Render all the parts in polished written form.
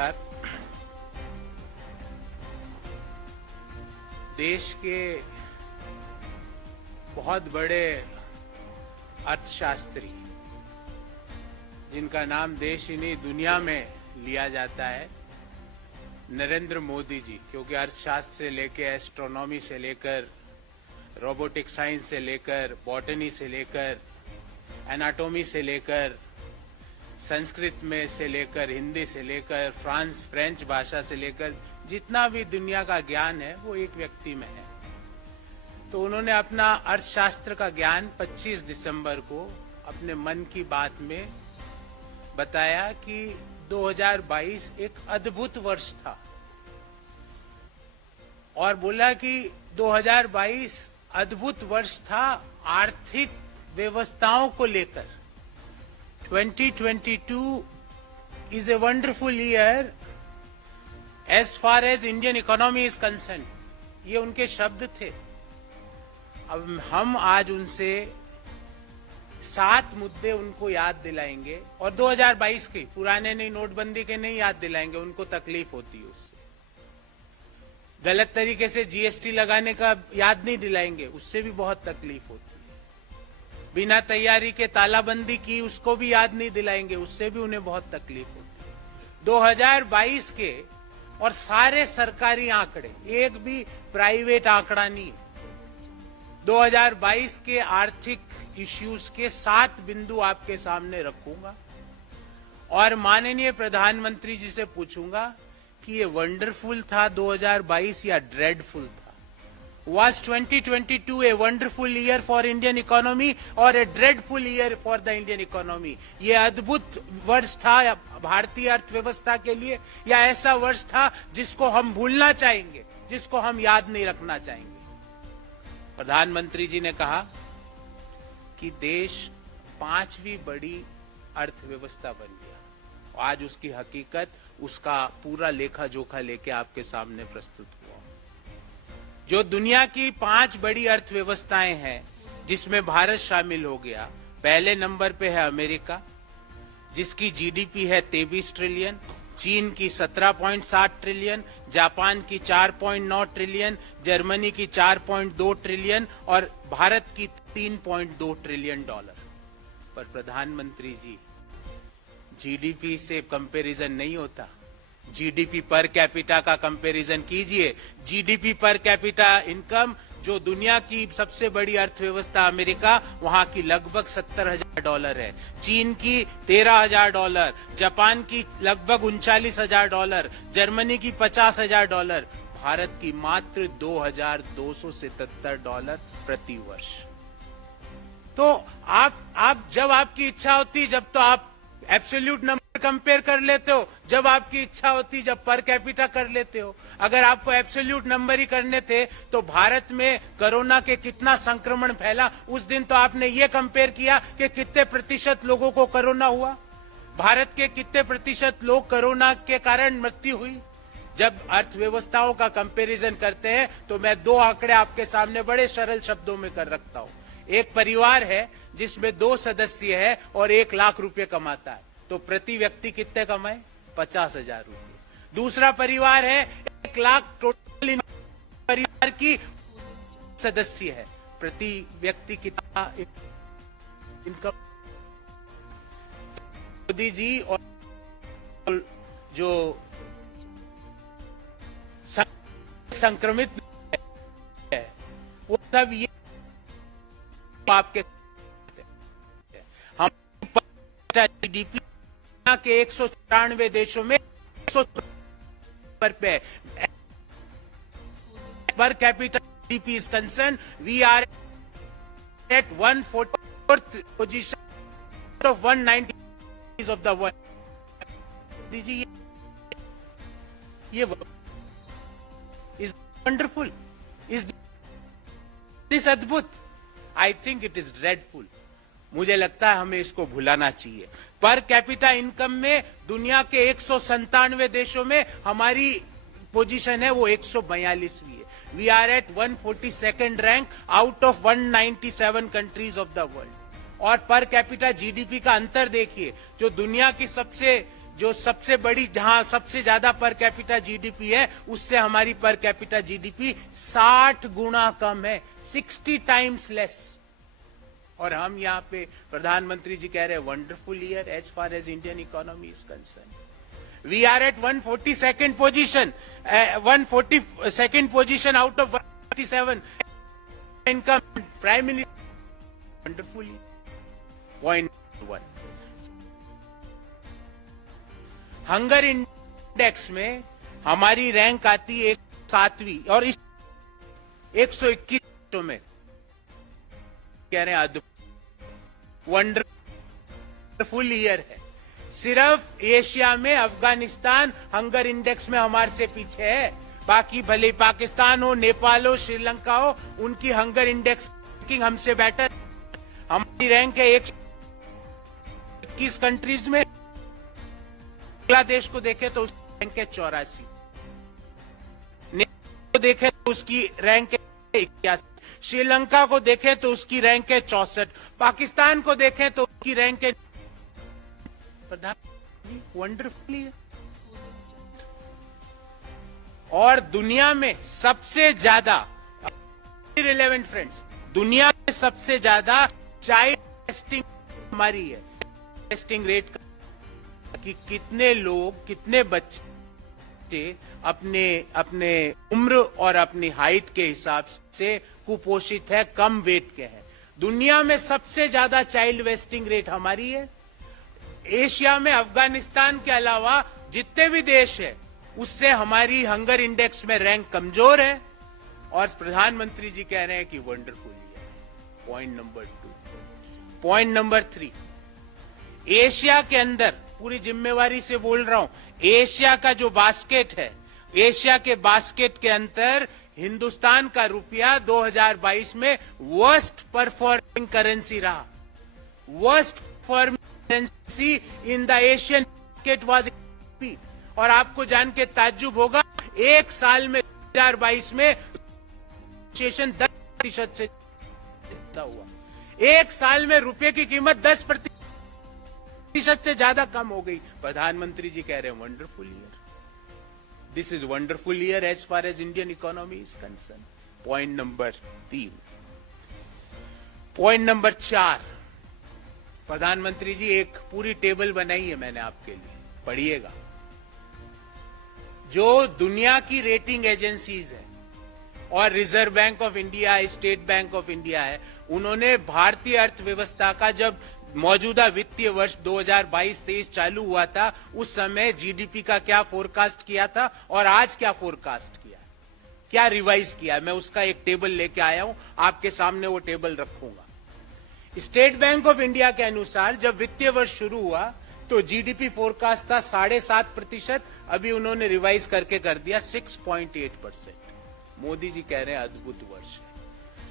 नमस्कार। देश के बहुत बड़े अर्थशास्त्री जिनका नाम देश ही नहीं दुनिया में लिया जाता है, नरेंद्र मोदी जी, क्योंकि अर्थशास्त्र से लेकर एस्ट्रोनॉमी से लेकर रोबोटिक साइंस से लेकर बॉटनी से लेकर एनाटॉमी से लेकर संस्कृत में से लेकर हिंदी से लेकर फ्रेंच भाषा से लेकर जितना भी दुनिया का ज्ञान है वो एक व्यक्ति में है। तो उन्होंने अपना अर्थशास्त्र का ज्ञान 25 दिसंबर को अपने मन की बात में बताया कि 2022 एक अद्भुत वर्ष था और बोला कि 2022 अद्भुत वर्ष था आर्थिक व्यवस्थाओं को लेकर। 2022 is a wonderful year as far as Indian economy is concerned. ये उनके शब्द थे। अब हम आज उनसे 7 मुद्दे उनको याद दिलाएंगे और 2022 के पुराने नहीं, नोटबंदी के नहीं याद दिलाएंगे, उनको तकलीफ होती है उससे। गलत तरीके से जीएसटी लगाने का याद नहीं दिलाएंगे, उससे भी बहुत तकलीफ होती है। बिना तैयारी के तालाबंदी की, उसको भी याद नहीं दिलाएंगे, उससे भी उन्हें बहुत तकलीफ होती है। 2022 के और सारे सरकारी आंकड़े, एक भी प्राइवेट आंकड़ा नहीं है। 2022 के आर्थिक इश्यूज के 7 बिंदु आपके सामने रखूंगा और माननीय प्रधानमंत्री जी से पूछूंगा कि ये वंडरफुल था 2022 या ड्रेडफुल था। Was 2022 a wonderful year for Indian economy or a dreadful year for the Indian economy? ये अद्भुत वर्ष था भारतीय अर्थव्यवस्था के लिए या ऐसा वर्ष था जिसको हम भूलना चाहेंगे, जिसको हम याद नहीं रखना चाहेंगे? प्रधानमंत्री जी ने कहा कि देश 5वीं बड़ी अर्थव्यवस्था बन गया। आज उसकी हकीकत, उसका पूरा लेखा जोखा लेके आपके सामने प्रस्तुत हुआ। जो दुनिया की 5 बड़ी अर्थव्यवस्थाएं हैं जिसमें भारत शामिल हो गया, पहले नंबर पे है अमेरिका जिसकी जीडीपी है 23 ट्रिलियन, चीन की 17.7 ट्रिलियन, जापान की 4.9 ट्रिलियन, जर्मनी की 4.2 ट्रिलियन और भारत की 3.2 ट्रिलियन डॉलर। पर प्रधानमंत्री जी, जीडीपी से कंपैरिजन नहीं होता। जीडीपी पर कैपिटा का कंपैरिजन कीजिए। जीडीपी पर कैपिटा इनकम, जो दुनिया की सबसे बड़ी अर्थव्यवस्था अमेरिका, वहां की लगभग $70,000 है। चीन की $13,000, जापान की लगभग $39,000, जर्मनी की $50,000, भारत की मात्र $2,277 प्रति वर्ष। तो आप जब आपकी इच्छा होती, जब तो आप एब्सोल्यूट नंबर कंपेयर कर लेते हो, जब आपकी इच्छा होती जब पर कैपिटा कर लेते हो। अगर आपको एब्सोल्यूट नंबर ही करने थे तो भारत में कोरोना के कितना संक्रमण फैला, उस दिन तो आपने ये कंपेयर किया कि कितने प्रतिशत लोगों को कोरोना हुआ, भारत के कितने प्रतिशत लोग कोरोना के कारण मृत्यु हुई। जब अर्थव्यवस्थाओं का कंपैरिजन करते हैं तो मैं 2 आंकड़े आपके सामने बड़े सरल शब्दों में कर रखता हूं। एक परिवार है जिसमें 2 सदस्य है और 1 लाख रुपए कमाता है, तो प्रति व्यक्ति कितने कमाए? 50,000 रुपए। दूसरा परिवार है 1 लाख टोटल परिवार की सदस्य है, प्रति व्यक्ति कितना इनकम? मोदी जी और जो संक्रमित है वो सब ये आपके हम जीडीपी के 194 देशों में 100 per capita GDP is concern, we are at 144th position of 190 of the world. दीजिए ये इज वंडरफुल, इज दिस अद्भुत? I think it is dreadful. मुझे लगता है हमें इसको भुलाना चाहिए। पर कैपिटा इनकम में दुनिया के 197 देशों में हमारी पोजीशन है वो 142वीं है। We are at 142nd rank out of 197 countries of the world. और पर कैपिटा जीडीपी का अंतर देखिए, जो दुनिया की सबसे जो सबसे बड़ी, जहां सबसे ज्यादा पर कैपिटा जीडीपी है, उससे हमारी पर कैपिटा जीडीपी 60 गुना कम है, 60 टाइम्स लेस। और हम यहाँ पे प्रधानमंत्री जी कह रहे हैं wonderful year as far as Indian economy is concern. We are at 142nd position, 142nd position out of 147 income. Prime minister wonderful point 1। Hunger index में हमारी रैंक आती है 7वीं और 121 में कह रहे हैं वंडरफुल ईयर है। सिर्फ एशिया में अफगानिस्तान हंगर इंडेक्स में हमारे से पीछे है। बाकी भले पाकिस्तान हो, नेपाल हो, श्रीलंका हो, उनकी हंगर इंडेक्स हमसे बेटर। हमारी रैंक है 121 कंट्रीज में। बांग्लादेश को देखे तो उसकी रैंक है 84, नेपाल को देखे तो उसकी रैंक है 81, श्रीलंका को देखें तो उसकी रैंक है 64, पाकिस्तान को देखें तो उसकी रैंक है। प्रधानमंत्री वंडरफुली है। और दुनिया में सबसे ज्यादा, रिलेवेंट फ्रेंड्स, दुनिया में सबसे ज्यादा चाइल्ड टेस्टिंग हमारी है। टेस्टिंग रेट कि कितने लोग, कितने बच्चे अपने अपने उम्र और अपनी हाइट के हिसाब से कुपोषित है, कम वेट के हैं। दुनिया में सबसे ज्यादा चाइल्ड वेस्टिंग रेट हमारी है। एशिया में अफगानिस्तान के अलावा जितने भी देश है, उससे हमारी हंगर इंडेक्स में रैंक कमजोर है। और प्रधानमंत्री जी कह रहे हैं कि वंडरफुल है। Point number 2। Point number 3, Asia के अंदर, पूरी जिम्मेवारी से बोल रहा हूं, एशिया का जो बास्केट है, एशिया के बास्केट के अंदर हिंदुस्तान का रुपया 2022 में वर्स्ट परफॉर्मिंग करेंसी रहा। Worst performing currency in the Asian market was. और आपको जान के ताज्जुब होगा, एक साल में 2022 में 10% से हुआ। एक साल में रुपये की कीमत 10% से ज्यादा कम हो गई। प्रधानमंत्री जी कह रहे हैं wonderful year. This is wonderful year as far as Indian economy is concern. Point number 3। Point number 4, प्रधानमंत्री जी एक पूरी टेबल बनाई है मैंने आपके लिए, पढ़िएगा। जो दुनिया की रेटिंग एजेंसीज है और reserve bank of India, state bank of India है, उन्होंने भारतीय अर्थव्यवस्था का, जब मौजूदा वित्तीय वर्ष 2022-23 चालू हुआ था, उस समय जीडीपी का क्या फोरकास्ट किया था और आज क्या फोरकास्ट किया, क्या रिवाइज किया, मैं उसका एक टेबल लेके आया हूं, आपके सामने वो टेबल रखूंगा। स्टेट बैंक ऑफ इंडिया के अनुसार जब वित्तीय वर्ष शुरू हुआ तो जीडीपी फोरकास्ट था 7.5%, अभी उन्होंने रिवाइज करके कर दिया 6.8%। मोदी जी कह रहे हैं अद्भुत वर्ष है।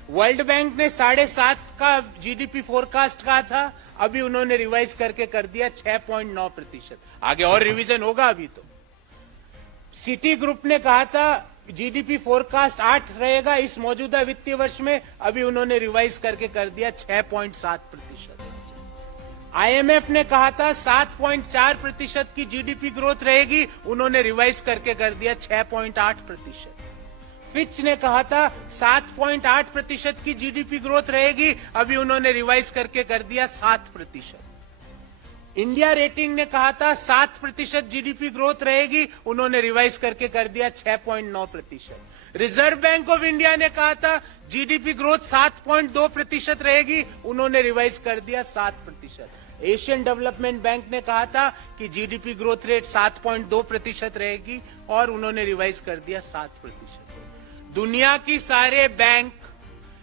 वर्ल्ड बैंक ने 7.5 का जीडीपी फोरकास्ट कहा था, अभी उन्होंने रिवाइज करके कर दिया 6.9%। आगे और रिवीजन होगा अभी तो। सिटी ग्रुप ने कहा था जीडीपी फोरकास्ट 8 रहेगा इस मौजूदा वित्तीय वर्ष में, अभी उन्होंने रिवाइज करके कर दिया 6.7%। आईएमएफ ने कहा था 7.4% की जीडीपी ग्रोथ रहेगी, उन्होंने रिवाइज करके कर दिया 6.8%। फिच ने कहा था 7.8% की जीडीपी ग्रोथ रहेगी, अभी उन्होंने रिवाइज करके कर दिया 7%। इंडिया रेटिंग ने कहा था 7% जीडीपी ग्रोथ रहेगी, उन्होंने रिवाइज करके कर दिया 6.9%। रिजर्व बैंक ऑफ इंडिया ने कहा था जीडीपी ग्रोथ 7.2% रहेगी, उन्होंने रिवाइज कर दिया 7%। एशियन डेवलपमेंट बैंक ने कहा था कि जीडीपी ग्रोथ रेट 7.2% रहेगी और उन्होंने रिवाइज कर दिया 7%। दुनिया की सारे बैंक,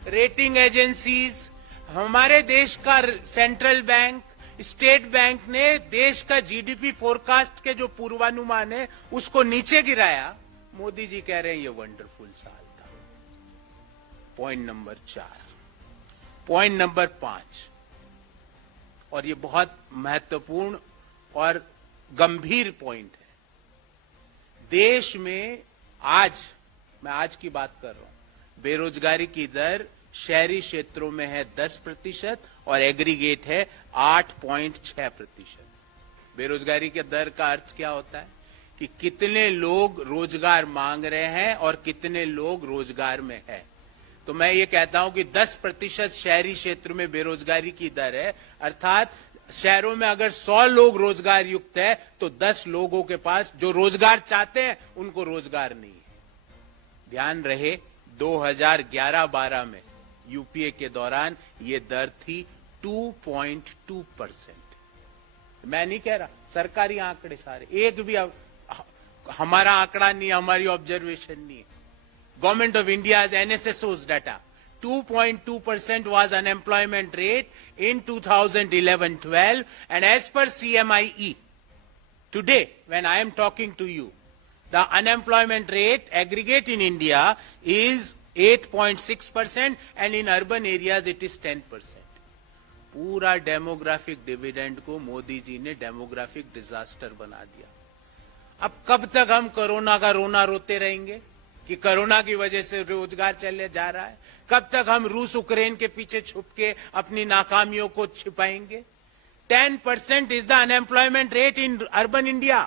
रेटिंग एजेंसीज, हमारे देश का सेंट्रल बैंक, स्टेट बैंक ने देश का जीडीपी फोरकास्ट के जो पूर्वानुमान है उसको नीचे गिराया। मोदी जी कह रहे हैं ये वंडरफुल साल था। Point number 4। पॉइंट नंबर 5, और ये बहुत महत्वपूर्ण और गंभीर पॉइंट है। देश में आज, मैं आज की बात कर रहा हूं, बेरोजगारी की दर शहरी क्षेत्रों में है 10% और एग्रीगेट है 8.6%। बेरोजगारी के दर का अर्थ क्या होता है कि कितने लोग रोजगार मांग रहे हैं और कितने लोग रोजगार में है। तो मैं ये कहता हूं कि 10% शहरी क्षेत्र में बेरोजगारी की दर है, अर्थात शहरों में अगर 100 लोग रोजगार युक्त है तो 10 लोगों के पास जो रोजगार चाहते हैं उनको रोजगार नहीं है। ध्यान रहे 2011-12 में यूपीए के दौरान ये दर थी 2.2%। मैं नहीं कह रहा, सरकारी आंकड़े सारे, एक भी हमारा आंकड़ा नहीं, हमारी ऑब्जर्वेशन नहीं है। Government of India's NSSO's data, 2.2% was unemployment rate in 2011-12, and as per CMIE, today when I am talking to you, the unemployment rate aggregate in India is 8.6% and in urban areas it is 10%. पूरा demographic dividend को मोदी जी ने demographic disaster बना दिया। अब कब तक हम corona का रोना रोते रहेंगे कि कोरोना की वजह से रोजगार चले जा रहा है? कब तक हम रूस यूक्रेन के पीछे छुप के अपनी नाकामियों को छिपाएंगे? 10% is the unemployment rate in urban India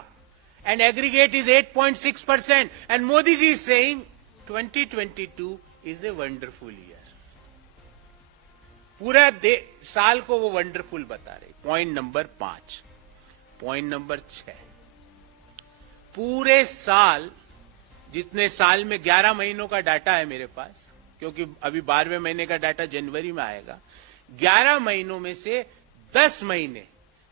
and aggregate is 8.6%, and Modi ji is saying 2022 is a wonderful year. पूरा साल को वो वंडरफुल बता रहे। Point number 5। पॉइंट नंबर 6, पूरे साल, जितने साल में 11 महीनों का डाटा है मेरे पास, क्योंकि अभी 12वें महीने का डाटा जनवरी में आएगा, 11 महीनों में से 10 महीने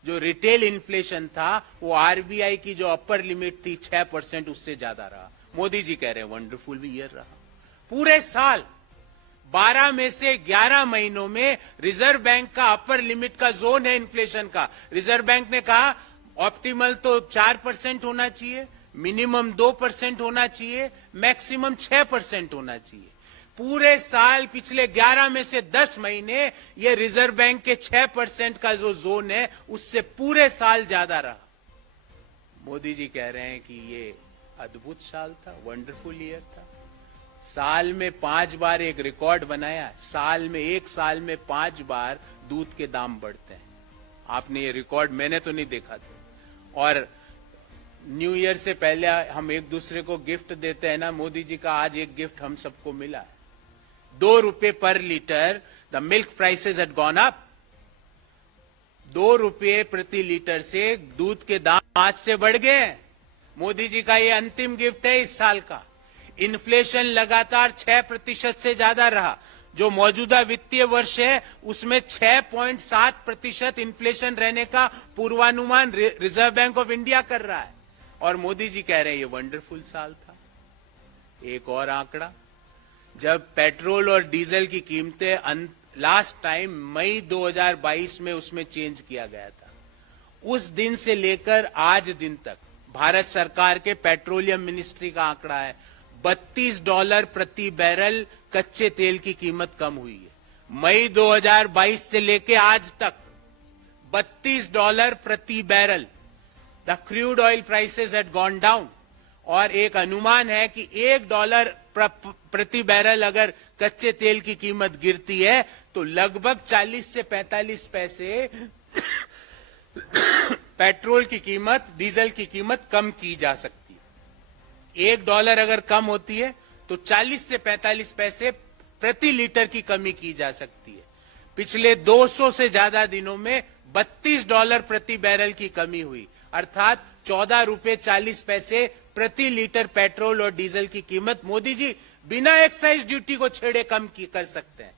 जो रिटेल इन्फ्लेशन था वो आरबीआई की जो अपर लिमिट थी 6%, उससे ज्यादा रहा। मोदी जी कह रहे हैं वंडरफुल ईयर रहा। पूरे साल 12 में से 11 महीनों में रिजर्व बैंक का अपर लिमिट का जोन है इन्फ्लेशन का। रिजर्व बैंक ने कहा ऑप्टिमल तो 4% होना चाहिए, मिनिमम 2% होना चाहिए, मैक्सिमम 6% होना चाहिए। पूरे साल पिछले 11 में से 10 महीने ये रिजर्व बैंक के 6% का जो जोन है उससे पूरे साल ज्यादा रहा। मोदी जी कह रहे हैं कि ये अद्भुत साल था, वंडरफुल ईयर था। साल में 5 बार एक रिकॉर्ड बनाया, साल में, एक साल में 5 बार दूध के दाम बढ़ते हैं। आपने ये रिकॉर्ड, मैंने तो नहीं देखा था। और न्यू ईयर से पहले हम एक दूसरे को गिफ्ट देते हैं ना, मोदी जी का आज एक गिफ्ट हम सबको मिला है। 2 रुपए पर litre, the milk prices had gone up. 2 रुपए प्रति लीटर से दूध के दाम 5 से बढ़ गए। मोदी जी का ये अंतिम गिफ्ट है इस साल का। इन्फ्लेशन लगातार 6% से ज्यादा रहा। जो मौजूदा वित्तीय वर्ष है उसमें 6.7% इन्फ्लेशन रहने का पूर्वानुमान रिजर्व बैंक ऑफ इंडिया कर रहा है, और मोदी जी कह रहे हैं ये वंडरफुल साल था। एक और आंकड़ा, जब पेट्रोल और डीजल की कीमतें लास्ट टाइम मई 2022 में उसमें चेंज किया गया था, उस दिन से लेकर आज दिन तक भारत सरकार के पेट्रोलियम मिनिस्ट्री का आंकड़ा है $32 प्रति बैरल कच्चे तेल की कीमत कम हुई है। मई 2022 से लेके आज तक $32 प्रति barrel. The crude oil prices had gone down, और एक अनुमान है कि $1 प्रति बैरल अगर कच्चे तेल की कीमत गिरती है तो लगभग 40 से 45 पैसे पेट्रोल की कीमत, डीजल की कीमत कम की जा सकती है। $1 अगर कम होती है तो 40 से 45 पैसे प्रति लीटर की कमी की जा सकती है। पिछले 200 से ज्यादा दिनों में $32 प्रति बैरल की कमी हुई, अर्थात 14 रुपए 40 पैसे प्रति लीटर पेट्रोल और डीजल की कीमत मोदी जी बिना एक्साइज ड्यूटी को छेड़े कम कर सकते हैं,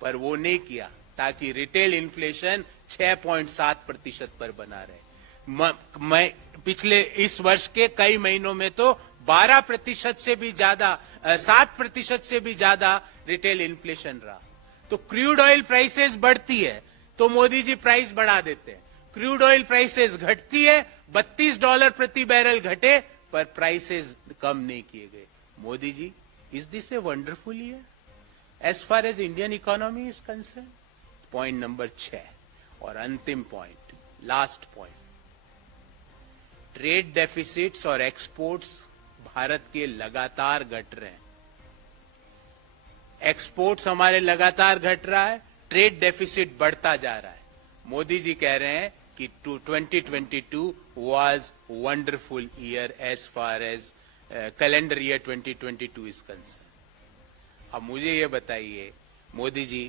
पर वो नहीं किया ताकि रिटेल इन्फ्लेशन 6.7% पर बना रहे। पिछले इस वर्ष के कई महीनों में तो 12% से भी ज्यादा, 7% से भी ज्यादा रिटेल इन्फ्लेशन रहा। तो क्रूड ऑयल प्राइसेस बढ़ती है तो मोदी जी प्राइस बढ़ा देते हैं, क्रूड ऑयल प्राइसेस घटती है, $32 प्रति बैरल घटे पर प्राइसेस कम नहीं किए गए। Modi ji, is this a wonderful year as far as Indian economy is concern? Point number 6 और अंतिम point, last point, trade deficits और एक्सपोर्ट्स भारत के लगातार घट रहे हैं। एक्सपोर्ट्स हमारे लगातार घट रहा है, ट्रेड डेफिसिट बढ़ता जा रहा है। मोदी जी कह रहे हैं कि 2022 was wonderful year as far as calendar year 2022 is concerned. अब मुझे ये बताइए Modi ji,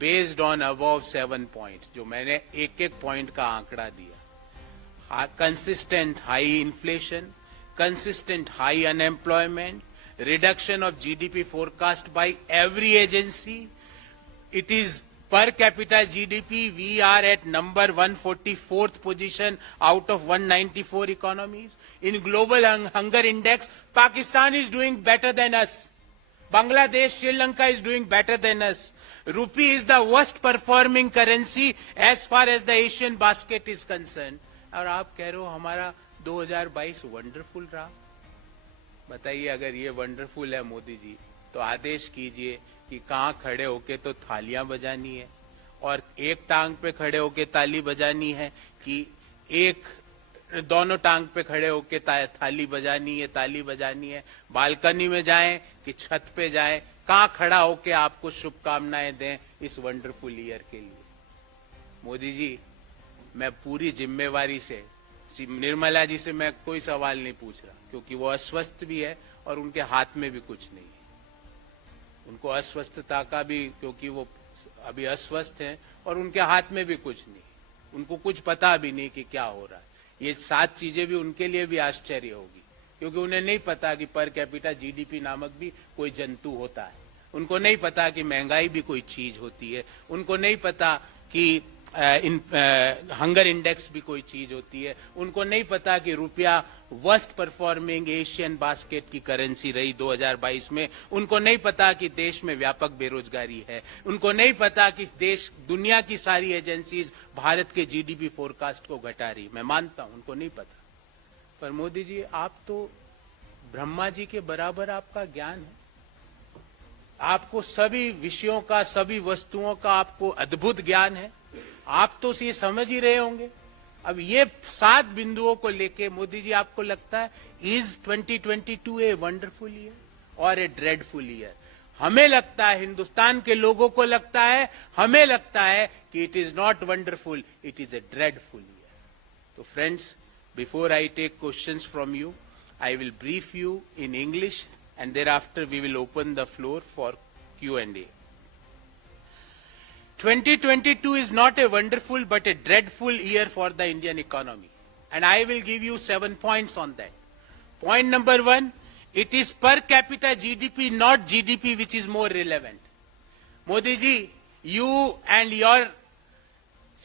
based on above 7 points, जो मैंने एक एक पॉइंट का आंकड़ा दिया, consistent high inflation, consistent high unemployment, reduction of GDP forecast by every agency. It is per capita GDP, we are at number 144th position out of 194 economies. In global hunger index, Pakistan is doing better than us. Bangladesh, Sri Lanka is doing better than us. Rupee is the worst performing currency as far as the Asian basket is concerned. और आप कह रहे हो हमारा 2022 wonderful रहा। बताइए, अगर ये वंडरफुल है मोदी जी, तो आदेश कीजिए कि कहाँ खड़े होके तो थालियां बजानी है, और एक टांग पे खड़े होके ताली बजानी है, कि दोनों टांग पे खड़े होके थाली बजानी है, ताली बजानी है, बालकनी में जाएं कि छत पे जाएं, कहाँ खड़ा होके आपको शुभकामनाएं दें इस वंडरफुल ईयर के लिए। मोदी जी, मैं पूरी जिम्मेवारी से निर्मला जी से मैं कोई सवाल नहीं पूछ रहा, क्योंकि वो अस्वस्थ भी है और उनके हाथ में भी कुछ नहीं है। उनको अस्वस्थता का भी, क्योंकि वो अभी अस्वस्थ हैं और उनके हाथ में भी कुछ नहीं, उनको कुछ पता भी नहीं कि क्या हो रहा है। ये 7 चीजें भी उनके लिए भी आश्चर्य होगी, क्योंकि उन्हें नहीं पता कि पर कैपिटा जीडीपी नामक भी कोई जंतु होता है। उनको नहीं पता कि महंगाई भी कोई चीज होती है। उनको नहीं पता कि हंगर इंडेक्स भी कोई चीज होती है। उनको नहीं पता कि रुपया वर्स्ट परफॉर्मिंग एशियन बास्केट की करेंसी रही 2022 में। उनको नहीं पता कि देश में व्यापक बेरोजगारी है। उनको नहीं पता कि दुनिया की सारी एजेंसीज भारत के जीडीपी फोरकास्ट को घटा रही। मैं मानता हूं उनको नहीं पता, पर मोदी जी, आप तो ब्रह्मा जी के बराबर आपका ज्ञान है। आपको सभी विषयों का, सभी वस्तुओं का आपको अद्भुत ज्ञान है। आप तो ये समझ ही रहे होंगे। अब ये 7 बिंदुओं को लेके मोदी जी, आपको लगता है इज 2022 ए वंडरफुल ईयर और ए ड्रेडफुल ईयर? हमें लगता है, हिंदुस्तान के लोगों को लगता है, हमें लगता है कि it is not wonderful, it is a dreadful year. तो friends, before I take questions from you, I will brief you in English and thereafter we will open the floor for Q&A. 2022 is not a wonderful but a dreadful year for the Indian economy, and I will give you 7 points on that. Point number 1, it is per capita GDP, not GDP, which is more relevant. Modi ji, you and your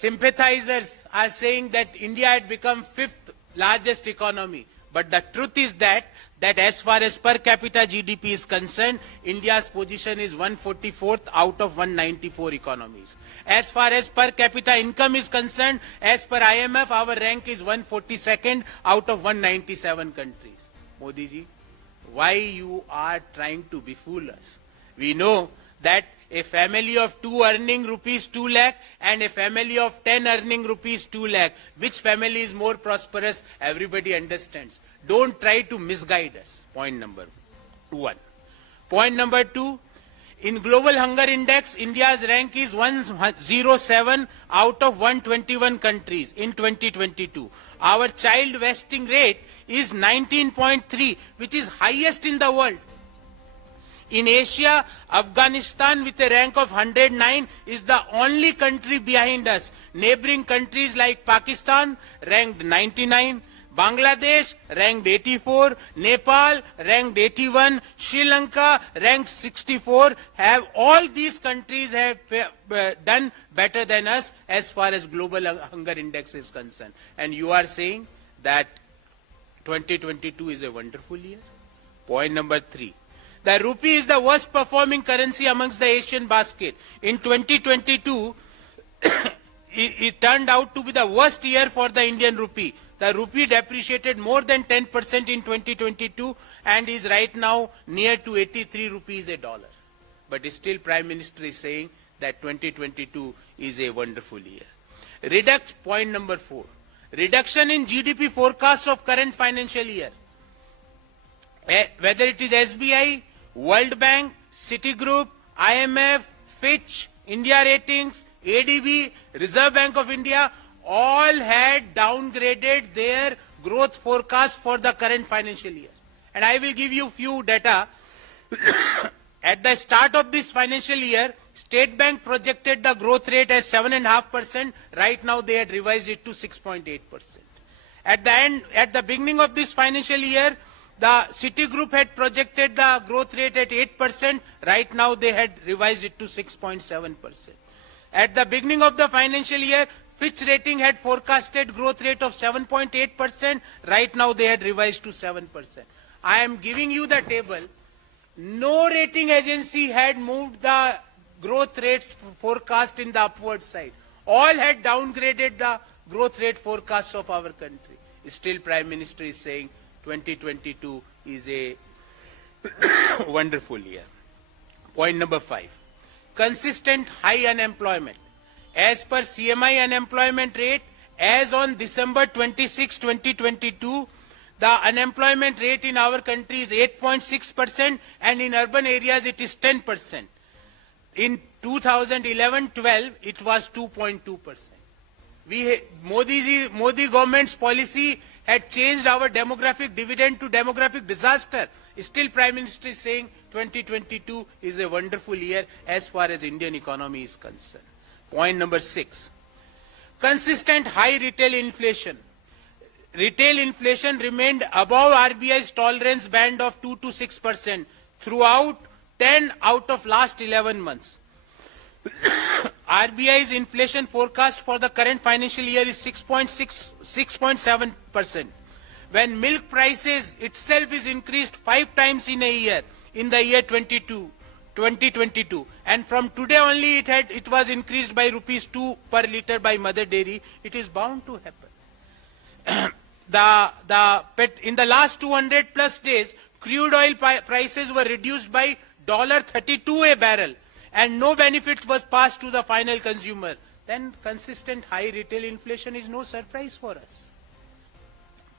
sympathizers are saying that India had become 5th largest economy, but the truth is that as far as per capita GDP is concerned, India's position is 144th out of 194 economies. As far as per capita income is concerned, as per IMF, our rank is 142nd out of 197 countries. Modi ji, why you are trying to befool us? We know that a family of 2 earning rupees 2 lakh and a family of 10 earning rupees 2 lakh, which family is more prosperous? Everybody understands. Don't try to misguide us. Point number 1. Point number 2, in global hunger index, India's rank is 107 out of 121 countries in 2022. Our child wasting rate is 19.3, which is highest in the world. In Asia, Afghanistan with a rank of 109 is the only country behind us. Neighboring countries like Pakistan ranked 99, Bangladesh ranked 84, Nepal ranked 81, Sri Lanka ranked 64. All these countries have done better than us as far as global hunger index is concerned. And you are saying that 2022 is a wonderful year? Point number 3. The rupee is the worst performing currency amongst the Asian basket. In 2022, it turned out to be the worst year for the Indian rupee. The rupee depreciated more than 10% in 2022 and is right now near to 83 rupees a dollar. But still Prime Minister is saying that 2022 is a wonderful year. Point number 4. Reduction in GDP forecast of current financial year. Whether it is SBI, World Bank, Citigroup, IMF, Fitch, India Ratings, ADB, Reserve Bank of India, all had downgraded their growth forecast for the current financial year. And I will give you few data. At the start of this financial year, State Bank projected the growth rate as 7.5%. Right now they had revised it to 6.8%. At the beginning of this financial year, the Citigroup had projected the growth rate at 8%. Right now they had revised it to 6.7%. At the beginning of the financial year, Fitch Rating had forecasted growth rate of 7.8%. Right now they had revised to 7%. I am giving you the table. No rating agency had moved the growth rate forecast in the upward side. All had downgraded the growth rate forecast of our country. Still Prime Minister is saying 2022 is a wonderful year. Point number 5. Consistent high unemployment. As per CMI unemployment rate, as on December 26, 2022, the unemployment rate in our country is 8.6% and in urban areas it is 10%. In 2011-12, it was 2.2%. Modi government's policy had changed our demographic dividend to demographic disaster. Still Prime Minister is saying 2022 is a wonderful year as far as Indian economy is concerned. Point number 6. Consistent high retail inflation. Retail inflation remained above RBI's tolerance band of 2 to 6% throughout 10 out of last 11 months. RBI's inflation forecast for the current financial year is 6.7%. When milk prices itself is increased 5 times in a year, in the year 2022, and from today only it was increased by rupees 2 per litre by Mother Dairy, it is bound to happen. In the last 200 plus days, crude oil prices were reduced by $32 a barrel, and no benefit was passed to the final consumer. Then consistent high retail inflation is no surprise for us.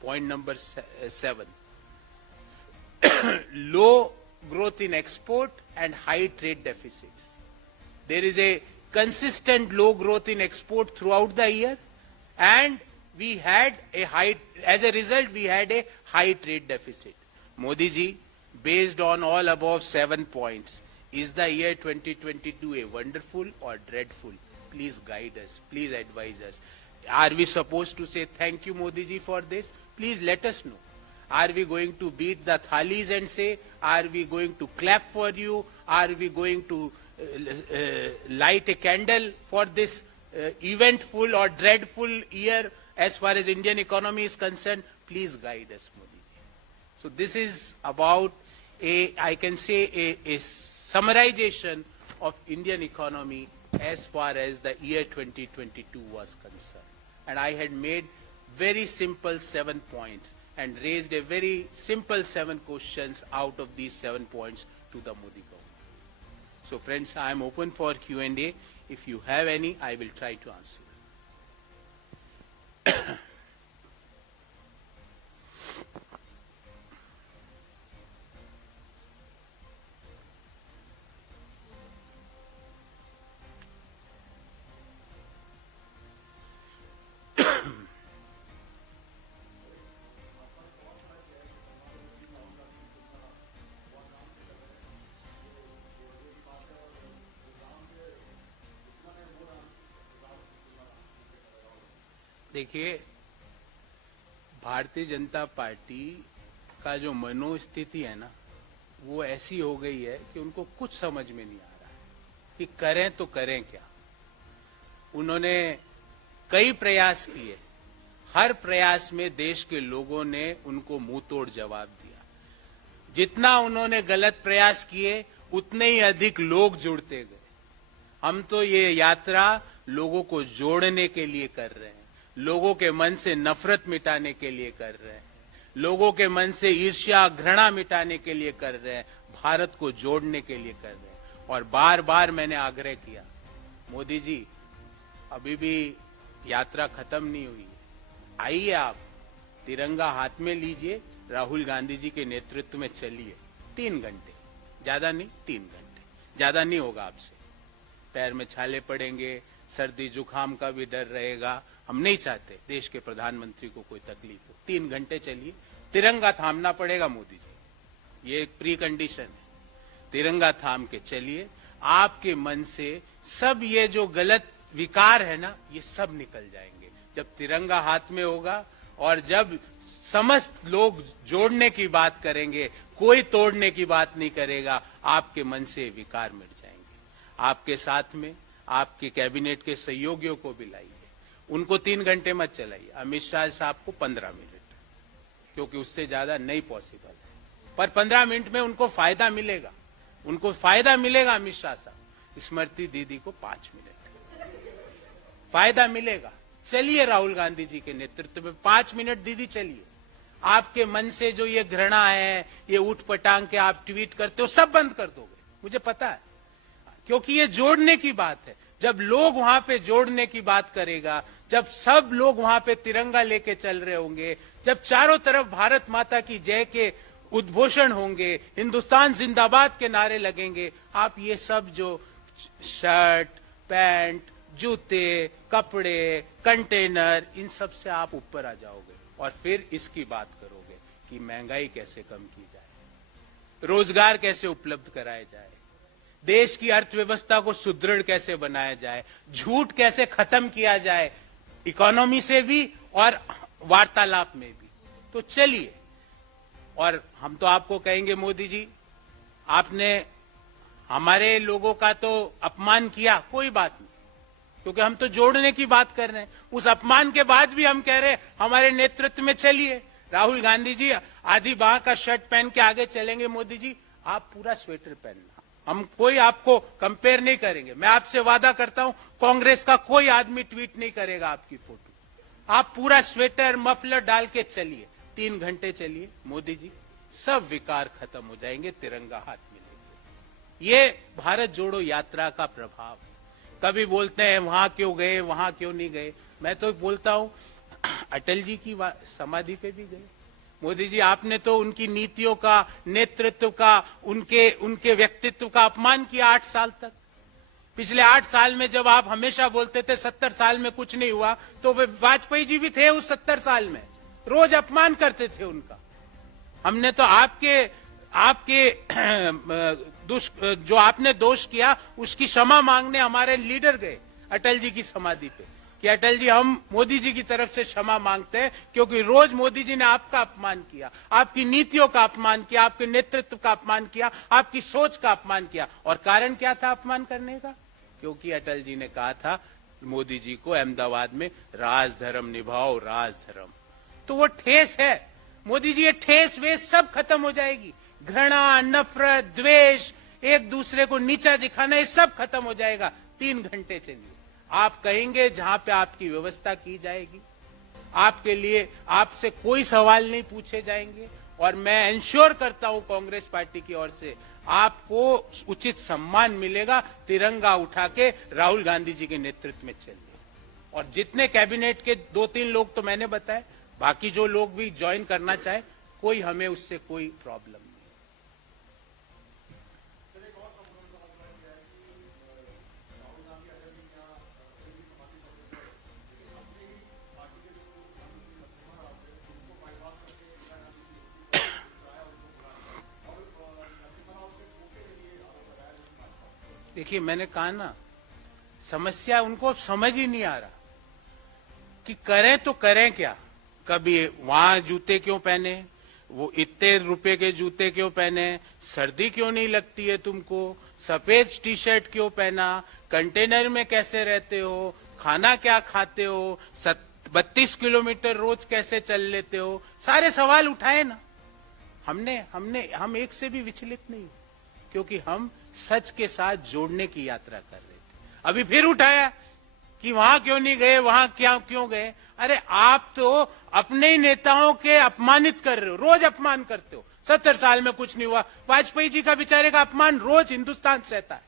Point number 7. Low growth in export and high trade deficits. There is a consistent low growth in export throughout the year, and we had as a result, we had a high trade deficit. Modi ji, based on all above 7 points, is the year 2022 a wonderful or dreadful? Please guide us. Please advise us. Are we supposed to say thank you, Modi ji, for this? Please let us know. Are we going to beat the thalis and say, are we going to clap for you? Are we going to light a candle for this eventful or dreadful year as far as Indian economy is concerned? Please guide us, Modi ji. So this is about I can say a summarization of Indian economy as far as the year 2022 was concerned. And I had made very simple 7 points and raised a very simple 7 questions out of these 7 points to the Modi government. So friends, I am open for Q&A. If you have any, I will try to answer. देखिए, Bharatiya Janata party का जो मनोस्थिति है ना, वो ऐसी हो गई है कि उनको कुछ समझ में नहीं आ रहा है कि करें तो करें क्या। उन्होंने कई प्रयास किए, हर प्रयास में देश के लोगों ने उनको मुंह तोड़ जवाब दिया। जितना उन्होंने गलत प्रयास किए, उतने ही अधिक लोग जुड़ते गए। हम तो ये यात्रा लोगों को जोड़ने के लिए कर रहे हैं, लोगों के मन से नफरत मिटाने के लिए कर रहे हैं, लोगों के मन से ईर्ष्या घृणा मिटाने के लिए कर रहे हैं, भारत को जोड़ने के लिए कर रहे हैं। और बार बार मैंने आग्रह किया, मोदी जी अभी भी यात्रा खत्म नहीं हुई है, आइए आप तिरंगा हाथ में लीजिए, राहुल गांधी जी के नेतृत्व में चलिए। 3 घंटे, ज्यादा नहीं, 3 घंटे, ज्यादा नहीं होगा आपसे। पैर में छाले पड़ेंगे, सर्दी जुकाम का भी डर रहेगा। हम नहीं चाहते देश के प्रधानमंत्री को कोई तकलीफ हो। 3 घंटे चलिए, तिरंगा थामना पड़ेगा मोदी जी, ये एक प्री कंडीशन है। तिरंगा थाम के चलिए, आपके मन से सब ये जो गलत विकार है ना, ये सब निकल जाएंगे जब तिरंगा हाथ में होगा। और जब समस्त लोग जोड़ने की बात करेंगे, कोई तोड़ने की बात नहीं करेगा, आपके मन से विकार मिट जाएंगे। आपके साथ में आपके कैबिनेट के सहयोगियों को भी लाइए, उनको 3 घंटे मत चलाइए। अमित शाह साहब को 15 मिनट, क्योंकि उससे ज्यादा नहीं पॉसिबल है, पर 15 मिनट में उनको फायदा मिलेगा, उनको फायदा मिलेगा। अमित शाह साहब, स्मृति दीदी को 5 मिनट फायदा मिलेगा। चलिए राहुल गांधी जी के नेतृत्व में 5 मिनट दीदी चलिए। आपके मन से जो ये घृणा है, ये उठ पटांग के आप ट्वीट करते हो, सब बंद कर दोगे, मुझे पता है, क्योंकि ये जोड़ने की बात है। जब लोग वहां पे जोड़ने की बात करेगा, जब सब लोग वहां पे तिरंगा लेके चल रहे होंगे, जब चारों तरफ भारत माता की जय के उद्घोषण होंगे, हिंदुस्तान जिंदाबाद के नारे लगेंगे, आप ये सब जो शर्ट, पैंट, जूते, कपड़े, कंटेनर, इन सब से आप ऊपर आ जाओगे और फिर इसकी बात करोगे कि महंगाई कैसे कम की जाए, रोजगार कैसे उपलब्ध कराया जाए, देश की अर्थव्यवस्था को सुदृढ़ कैसे बनाया जाए, झूठ कैसे खत्म किया जाए, इकोनॉमी से भी और वार्तालाप में भी। तो चलिए, और हम तो आपको कहेंगे मोदी जी, आपने हमारे लोगों का तो अपमान किया, कोई बात नहीं, क्योंकि हम तो जोड़ने की बात कर रहे हैं। उस अपमान के बाद भी हम कह रहे हैं हमारे नेतृत्व में चलिए। राहुल गांधी जी आधी बाह का शर्ट पहन के आगे चलेंगे, मोदी जी आप पूरा स्वेटर पहनना, हम कोई आपको कंपेयर नहीं करेंगे। मैं आपसे वादा करता हूं, कांग्रेस का कोई आदमी ट्वीट नहीं करेगा आपकी फोटो। आप पूरा स्वेटर मफलर डाल के चलिए, 3 घंटे चलिए मोदी जी, सब विकार खत्म हो जाएंगे, तिरंगा हाथ में लेके। ये भारत जोड़ो यात्रा का प्रभाव है। कभी बोलते हैं वहां क्यों गए, वहां क्यों नहीं गए, मैं तो बोलता हूं अटल जी की समाधि पे भी गए। मोदी जी आपने तो उनकी नीतियों का, नेतृत्व का, उनके व्यक्तित्व का अपमान किया 8 साल तक। पिछले 8 साल में जब आप हमेशा बोलते थे 70 साल में कुछ नहीं हुआ, तो वाजपेयी जी भी थे उस 70 साल में, रोज अपमान करते थे उनका। हमने तो आपके जो आपने दोष किया उसकी क्षमा मांगने हमारे लीडर गए अटल जी की समाधि पे कि अटल जी हम मोदी जी की तरफ से क्षमा मांगते हैं, क्योंकि रोज मोदी जी ने आपका अपमान किया, आपकी नीतियों का अपमान किया, आपके नेतृत्व का अपमान किया, आपकी सोच का अपमान किया। और कारण क्या था अपमान करने का? क्योंकि अटल जी ने कहा था मोदी जी को अहमदाबाद में राजधर्म निभाओ, राजधर्म। तो वो ठेस है मोदी जी, ये ठेस वेस सब खत्म हो जाएगी। घृणा, नफरत, द्वेष, एक दूसरे को नीचा दिखाना, ये सब खत्म हो जाएगा। 3 घंटे चलिए, आप कहेंगे जहां पे आपकी व्यवस्था की जाएगी, आपके लिए आपसे कोई सवाल नहीं पूछे जाएंगे। और मैं इंश्योर करता हूं कांग्रेस पार्टी की ओर से आपको उचित सम्मान मिलेगा। तिरंगा उठा के राहुल गांधी जी के नेतृत्व में चलिए। और जितने कैबिनेट के 2-3 लोग तो मैंने बताए, बाकी जो लोग भी ज्वाइन करना चाहे, कोई हमें उससे कोई प्रॉब्लम नहीं। देखिए मैंने कहा ना, समस्या उनको समझ ही नहीं आ रहा कि करें तो करें क्या। कभी वहां जूते क्यों पहने, वो इतने रुपए के जूते क्यों पहने, सर्दी क्यों नहीं लगती है तुमको, सफेद टी शर्ट क्यों पहना, कंटेनर में कैसे रहते हो, खाना क्या खाते हो, 32 किलोमीटर रोज कैसे चल लेते हो, सारे सवाल उठाए ना हम एक से भी विचलित नहीं, क्योंकि हम सच के साथ जोड़ने की यात्रा कर रहे थे। अभी फिर उठाया कि वहां क्यों नहीं गए, वहां क्यों गए। अरे आप तो अपने ही नेताओं के अपमानित कर रहे हो, रोज अपमान करते हो। 70 साल में कुछ नहीं हुआ, वाजपेयी जी का बेचारे का अपमान रोज हिंदुस्तान सहता है।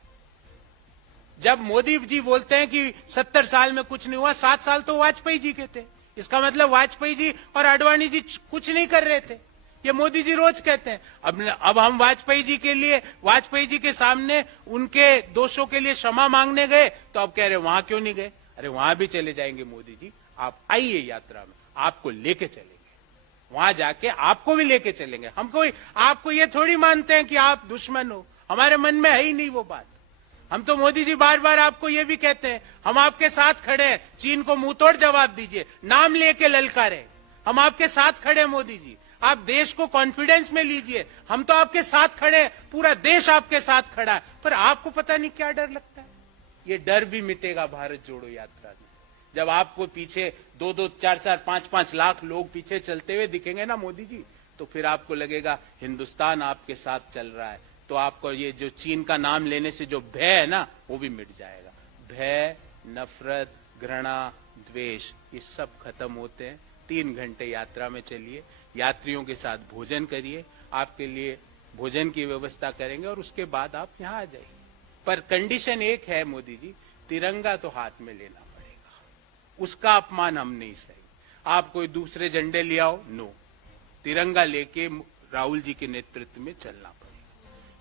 जब मोदी जी बोलते हैं कि 70 साल में कुछ नहीं हुआ, 7 साल तो वाजपेयी जी के थे। इसका मतलब वाजपेयी जी और आडवाणी जी कुछ नहीं कर रहे थे। ये मोदी जी रोज कहते हैं। अब हम वाजपेयी जी के लिए, वाजपेयी जी के सामने उनके दोषों के लिए क्षमा मांगने गए, तो अब कह रहे वहां क्यों नहीं गए? अरे वहां भी चले जाएंगे मोदी जी, आप आइए यात्रा में, आपको लेके चलेंगे, वहां जाके आपको भी लेके चलेंगे। हम कोई आपको ये थोड़ी मानते हैं कि आप दुश्मन हो, हमारे मन में है ही नहीं वो बात। हम तो मोदी जी बार बार आपको ये भी कहते हैं, हम आपके साथ खड़े हैं, चीन को मुंह तोड़ जवाब दीजिए, नाम लेके ललकारे, हम आपके साथ खड़े हैं मोदी जी, आप देश को कॉन्फिडेंस में लीजिए, हम तो आपके साथ खड़े हैं, पूरा देश आपके साथ खड़ा है। पर आपको पता नहीं क्या डर लगता है। ये डर भी मिटेगा भारत जोड़ो यात्रा में, जब आपको पीछे 2-2, 4-4, 5-5 लाख लोग पीछे चलते हुए दिखेंगे ना मोदी जी, तो फिर आपको लगेगा हिंदुस्तान आपके साथ चल रहा है। तो आपको ये जो चीन का नाम लेने से जो भय है ना, वो भी मिट जाएगा। भय, नफरत, घृणा, द्वेष, ये सब खत्म होते हैं। 3 घंटे यात्रा में चलिए, यात्रियों के साथ भोजन करिए, आपके लिए भोजन की व्यवस्था करेंगे और उसके बाद आप यहाँ आ जाइए। पर कंडीशन एक है मोदी जी, तिरंगा तो हाथ में लेना पड़ेगा, उसका अपमान हम नहीं सही। आप कोई दूसरे झंडे ले आओ, नो, तिरंगा लेके राहुल जी के नेतृत्व में चलना पड़ेगा।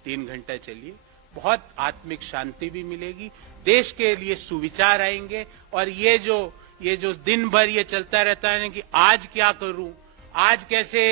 3 घंटा चलिए, बहुत आत्मिक शांति भी मिलेगी, देश के लिए सुविचार आएंगे। और ये जो दिन भर ये चलता रहता है ना कि आज क्या करूं, आज कैसे,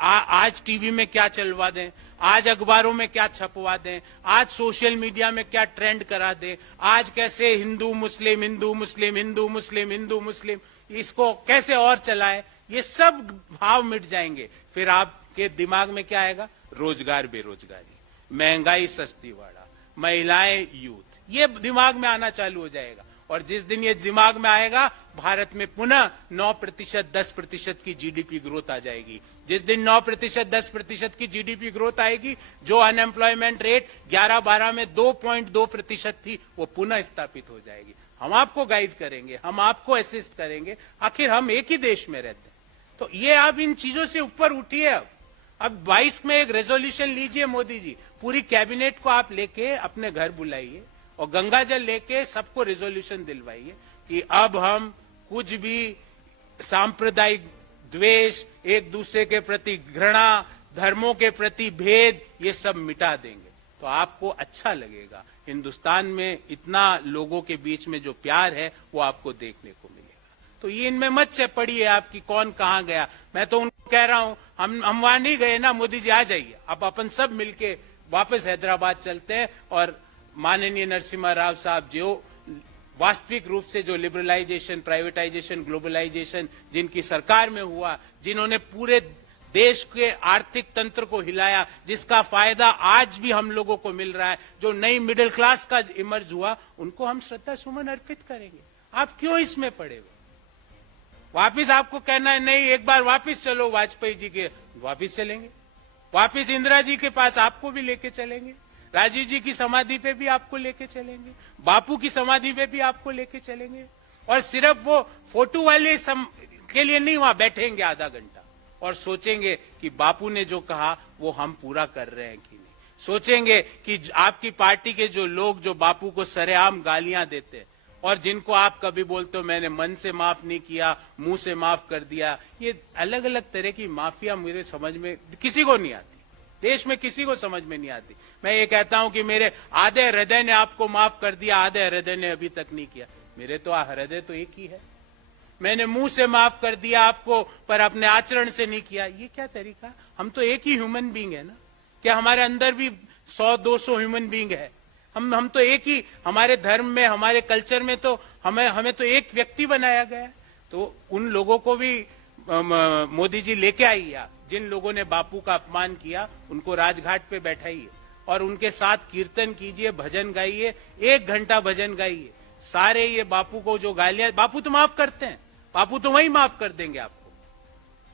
आज टीवी में क्या चलवा दें, आज अखबारों में क्या छपवा दें, आज सोशल मीडिया में क्या ट्रेंड करा दें, आज कैसे हिंदू मुस्लिम, हिंदू मुस्लिम, हिंदू मुस्लिम, हिंदू मुस्लिम, इसको कैसे और चलाए, ये सब भाव मिट जाएंगे। फिर आपके दिमाग में क्या आएगा? रोजगार, बेरोजगारी, महंगाई, सस्ती वाड़ा, महिलाएं, यूथ, ये दिमाग में आना चालू हो जाएगा। और जिस दिन ये दिमाग में आएगा, भारत में पुनः 9%, 10% की जीडीपी ग्रोथ आ जाएगी। जिस दिन 9%, 10% की जीडीपी ग्रोथ आएगी, जो अनएम्प्लॉयमेंट रेट 11-12 में 2.2% थी, वो पुनः स्थापित हो जाएगी। हम आपको गाइड करेंगे, हम आपको असिस्ट करेंगे, आखिर हम एक ही देश में रहते हैं। तो ये आप इन चीजों से ऊपर उठिए। अब 22 में एक रेजोल्यूशन लीजिए मोदी जी, पूरी कैबिनेट को आप लेके अपने घर बुलाइए और गंगा जल लेके सबको रेजोल्यूशन दिलवाइए कि अब हम कुछ भी सांप्रदायिक द्वेष, एक दूसरे के प्रति घृणा, धर्मों के प्रति भेद, ये सब मिटा देंगे। तो आपको अच्छा लगेगा। हिंदुस्तान में इतना लोगों के बीच में जो प्यार है, वो आपको देखने को मिलेगा। तो ये इनमें मत से पड़ी है आपकी कौन कहां गया। मैं तो उनको कह रहा हूं, हम वहां नहीं गए ना, मोदी जी आ जाइए, अब अपन सब मिलके वापस हैदराबाद चलते हैं। और माननीय नरसिम्हा राव साहब जो वास्तविक रूप से जो लिबरलाइजेशन, प्राइवेटाइजेशन, ग्लोबलाइजेशन जिनकी सरकार में हुआ, जिन्होंने पूरे देश के आर्थिक तंत्र को हिलाया, जिसका फायदा आज भी हम लोगों को मिल रहा है, जो नई मिडिल क्लास का इमर्ज हुआ, उनको हम श्रद्धा सुमन अर्पित करेंगे। आप क्यों इसमें पड़े हुए? वापिस आपको कहना है नहीं, एक बार वापिस चलो वाजपेयी जी के, वापिस चलेंगे। वापिस इंदिरा जी के पास आपको भी लेके चलेंगे, राजीव जी की समाधि पे भी आपको लेके चलेंगे, बापू की समाधि पे भी आपको लेके चलेंगे। और सिर्फ वो फोटो वाले के लिए नहीं वहां बैठेंगे आधा घंटा और सोचेंगे कि बापू ने जो कहा वो हम पूरा कर रहे हैं कि नहीं। सोचेंगे कि आपकी पार्टी के जो लोग जो बापू को सरेआम गालियां देते हैं और जिनको आप कभी बोलते हो मैंने मन से माफ नहीं किया, मुंह से माफ कर दिया, ये अलग अलग तरह की माफिया मेरे समझ में किसी को नहीं आती, देश में किसी को समझ में नहीं आती। मैं ये कहता हूं कि मेरे आधे हृदय ने आपको माफ कर दिया, आधे हृदय ने अभी तक नहीं किया। मेरे तो हृदय तो एक ही है। मैंने मुंह से माफ कर दिया आपको, पर अपने आचरण से नहीं किया। ये क्या तरीका? हम तो एक ही ह्यूमन बीइंग है ना। क्या हमारे अंदर भी 100-200 ह्यूमन बीइंग है? हम तो एक ही, हमारे धर्म में, हमारे कल्चर में तो हमें तो एक व्यक्ति बनाया गया है। तो उन लोगों को भी मोदी जी लेके आइए। आप जिन लोगों ने बापू का अपमान किया, उनको राजघाट पे बैठाइए और उनके साथ कीर्तन कीजिए, भजन गाइए, 1 घंटा भजन गाइए। सारे ये बापू को जो गालियां, बापू तो माफ करते हैं, बापू तो वही माफ कर देंगे आपको।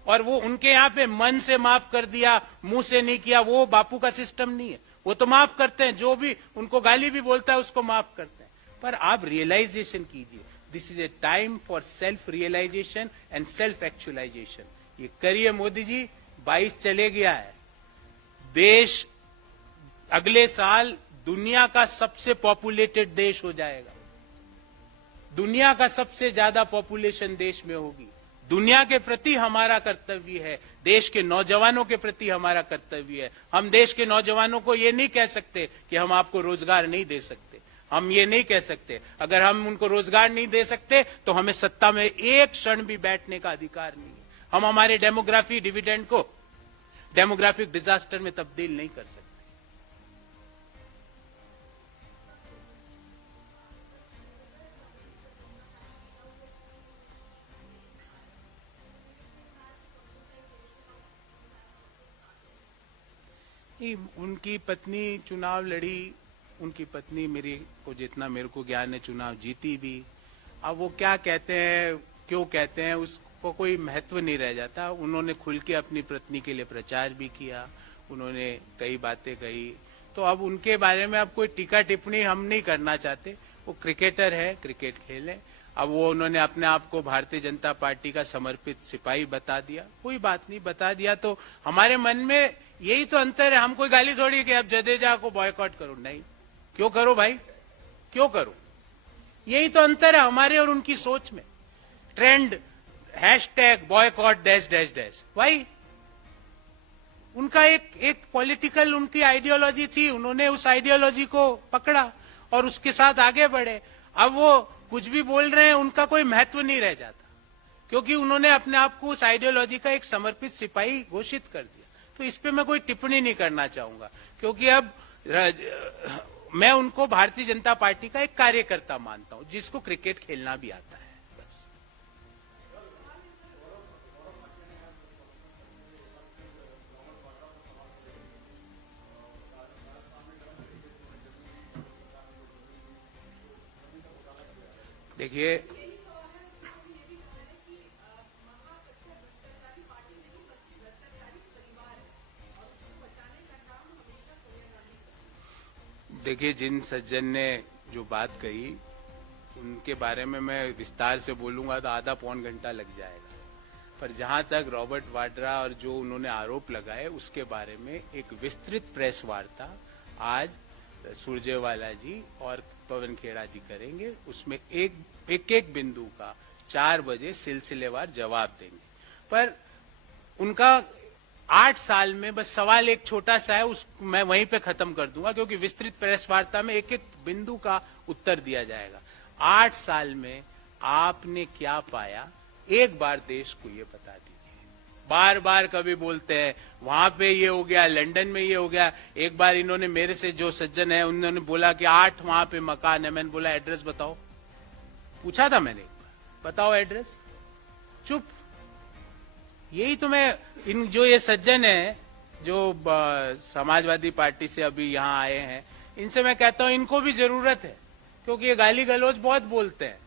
और वो उनके यहाँ पे मन से माफ कर दिया, मुंह से नहीं किया, वो बापू का सिस्टम नहीं है। वो तो माफ करते हैं, जो भी उनको गाली भी बोलता है उसको माफ करते हैं। पर आप रियलाइजेशन कीजिए, this is a time for self realization and self actualization. ये करिए मोदी जी। 22 चले गया है, देश अगले साल दुनिया का सबसे पॉपुलेटेड देश हो जाएगा। दुनिया का सबसे ज्यादा पॉपुलेशन देश में होगी। दुनिया के प्रति हमारा कर्तव्य है, देश के नौजवानों के प्रति हमारा कर्तव्य है। हम देश के नौजवानों को ये नहीं कह सकते कि हम आपको रोजगार नहीं दे सकते, हम ये नहीं कह सकते। अगर हम उनको रोजगार नहीं दे सकते तो हमें सत्ता में एक क्षण भी बैठने का अधिकार नहीं है। हम हमारे डेमोग्राफी डिविडेंड को डेमोग्राफिक डिजास्टर में तब्दील नहीं कर सकते। उनकी पत्नी चुनाव लड़ी, उनकी पत्नी मेरी को जितना मेरे को ज्ञान है चुनाव जीती भी। अब वो क्या कहते हैं, क्यों कहते हैं, उसको कोई महत्व नहीं रह जाता। उन्होंने खुल के अपनी पत्नी के लिए प्रचार भी किया, उन्होंने कई बातें कही। तो अब उनके बारे में अब कोई टीका टिप्पणी हम नहीं करना चाहते। वो क्रिकेटर है, क्रिकेट खेले। अब वो उन्होंने अपने आप को भारतीय जनता पार्टी का समर्पित सिपाही बता दिया, कोई बात नहीं, बता दिया। तो हमारे मन में यही तो अंतर है। हम कोई गाली थोड़ी कि अब जडेजा को बॉयकॉट करो, नहीं। क्यों करो भाई, क्यों करो? यही तो अंतर है हमारे और उनकी सोच में। Trend hashtag boycott dash dash dash, भाई उनका एक पॉलिटिकल उनकी आइडियोलॉजी थी, उन्होंने उस आइडियोलॉजी को पकड़ा और उसके साथ आगे बढ़े। अब वो कुछ भी बोल रहे हैं, उनका कोई महत्व नहीं रह जाता, क्योंकि उन्होंने अपने आप को उस आइडियोलॉजी का एक समर्पित सिपाही घोषित कर दिया। तो इस पे मैं कोई टिप्पणी नहीं करना चाहूंगा, क्योंकि अब मैं उनको भारतीय जनता पार्टी का एक कार्यकर्ता मानता हूं, जिसको क्रिकेट खेलना भी आता है। बस देखिए, जिन सज्जन ने जो बात कही उनके बारे में मैं विस्तार से बोलूंगा तो आधा पौन घंटा लग जाएगा। पर जहां तक रॉबर्ट वाड्रा और जो उन्होंने आरोप लगाए उसके बारे में एक विस्तृत प्रेस वार्ता आज सुरजेवाला जी और पवन खेड़ा जी करेंगे। उसमें एक बिंदु का 4 बजे सिलसिलेवार जवाब देंगे। पर उनका 8 साल में बस सवाल एक छोटा सा है, उस मैं वहीं पे खत्म कर दूंगा, क्योंकि विस्तृत प्रेस वार्ता में एक बिंदु का उत्तर दिया जाएगा। 8 साल में आपने क्या पाया, एक बार देश को ये बता दीजिए। बार बार कभी बोलते हैं वहां पे ये हो गया, लंदन में ये हो गया। एक बार इन्होंने मेरे से जो सज्जन है उन्होंने बोला कि 8 वहां पे मकान है। मैंने बोला एड्रेस बताओ, पूछा था मैंने एक बार, बताओ एड्रेस, चुप। यही तो मैं इन जो ये सज्जन है जो समाजवादी पार्टी से अभी यहाँ आए हैं, इनसे मैं कहता हूं इनको भी जरूरत है, क्योंकि ये गाली गलौज बहुत बोलते हैं।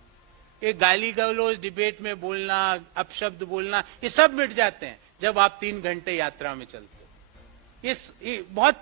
ये गाली गलौज, डिबेट में बोलना, अपशब्द बोलना, ये सब मिट जाते हैं जब आप 3 घंटे यात्रा में चलते हो। ये बहुत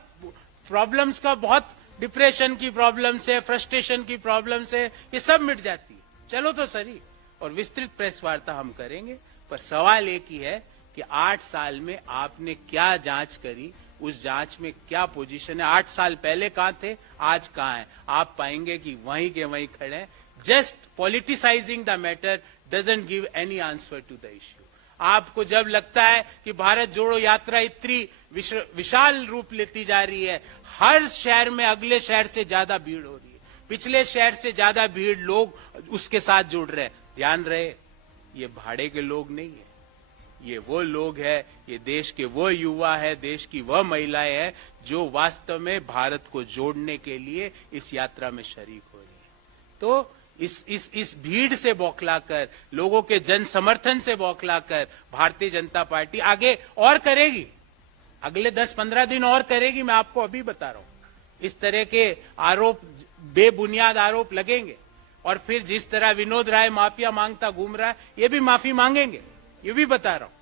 प्रॉब्लम्स का, बहुत डिप्रेशन की प्रॉब्लम्स है, फ्रस्ट्रेशन की प्रॉब्लम्स है, ये सब मिट जाती है। चलो तो सही, और विस्तृत प्रेस वार्ता हम करेंगे। पर सवाल एक ही है कि 8 साल में आपने क्या जांच करी, उस जांच में क्या पोजीशन है। 8 साल पहले कहां थे, आज कहां है? आप पाएंगे कि वहीं के वहीं खड़े हैं। Just politicising the matter doesn't give any answer to the issue. आपको जब लगता है कि भारत जोड़ो यात्रा इतनी विशाल रूप लेती जा रही है, हर शहर में अगले शहर से ज्यादा भीड़ हो रही है, पिछले शहर से ज्यादा भीड़ लोग उसके साथ जुड़ रहे हैं। ध्यान रहे, ये भाड़े के लोग नहीं है, ये वो लोग है, ये देश के वो युवा है, देश की वह महिलाएं हैं जो वास्तव में भारत को जोड़ने के लिए इस यात्रा में शरीक हो रही है। तो इस भीड़ से बौखलाकर, लोगों के जन समर्थन से बौखलाकर भारतीय जनता पार्टी आगे और करेगी, अगले 10-15 दिन और करेगी। मैं आपको अभी बता रहा हूं, इस तरह के आरोप, बेबुनियाद आरोप लगेंगे, और फिर जिस तरह विनोद राय माफिया मांगता घूम रहा है, ये भी माफी मांगेंगे, ये भी बता रहा हूं।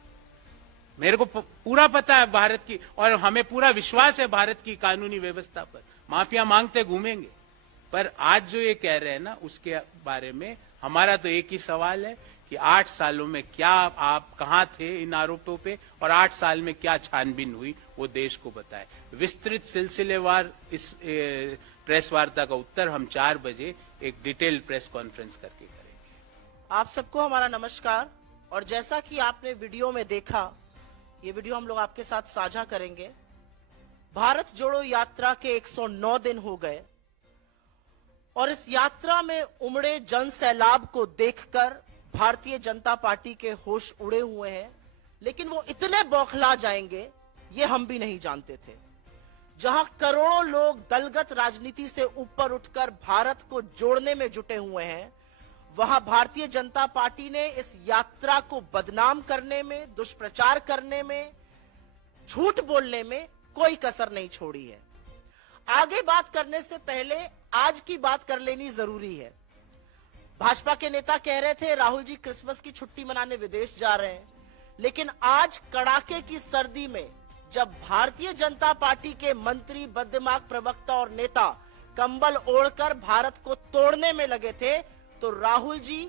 मेरे को पूरा पता है भारत की, और हमें पूरा विश्वास है भारत की कानूनी व्यवस्था पर। माफिया मांगते घूमेंगे। पर आज जो ये कह रहे हैं ना, उसके बारे में हमारा तो एक ही सवाल है कि 8 सालों में क्या आप कहां थे इन आरोपों पे, और 8 साल में क्या छानबीन हुई, वो देश को बताए। विस्तृत सिलसिलेवार इस प्रेस वार्ता का उत्तर हम 4 बजे एक डिटेल्ड प्रेस कॉन्फ्रेंस करके करेंगे। आप सबको हमारा नमस्कार। और जैसा कि आपने वीडियो में देखा, ये वीडियो हम लोग आपके साथ साझा करेंगे। भारत जोड़ो यात्रा के 109 दिन हो गए और इस यात्रा में उमड़े जन सैलाब को देखकर भारतीय जनता पार्टी के होश उड़े हुए हैं, लेकिन वो इतने बौखला जाएंगे ये हम भी नहीं जानते थे। जहां करोड़ों लोग दलगत राजनीति से ऊपर उठकर भारत को जोड़ने में जुटे हुए हैं, वहां भारतीय जनता पार्टी ने इस यात्रा को बदनाम करने में, दुष्प्रचार करने में, झूठ बोलने में कोई कसर नहीं छोड़ी है। आगे बात करने से पहले आज की बात कर लेनी जरूरी है। भाजपा के नेता कह रहे थे राहुल जी क्रिसमस की छुट्टी मनाने विदेश जा रहे हैं, लेकिन आज कड़ाके की सर्दी में जब भारतीय जनता पार्टी के मंत्री, बददिमाग प्रवक्ता और नेता कंबल ओढ़कर भारत को तोड़ने में लगे थे, तो राहुल जी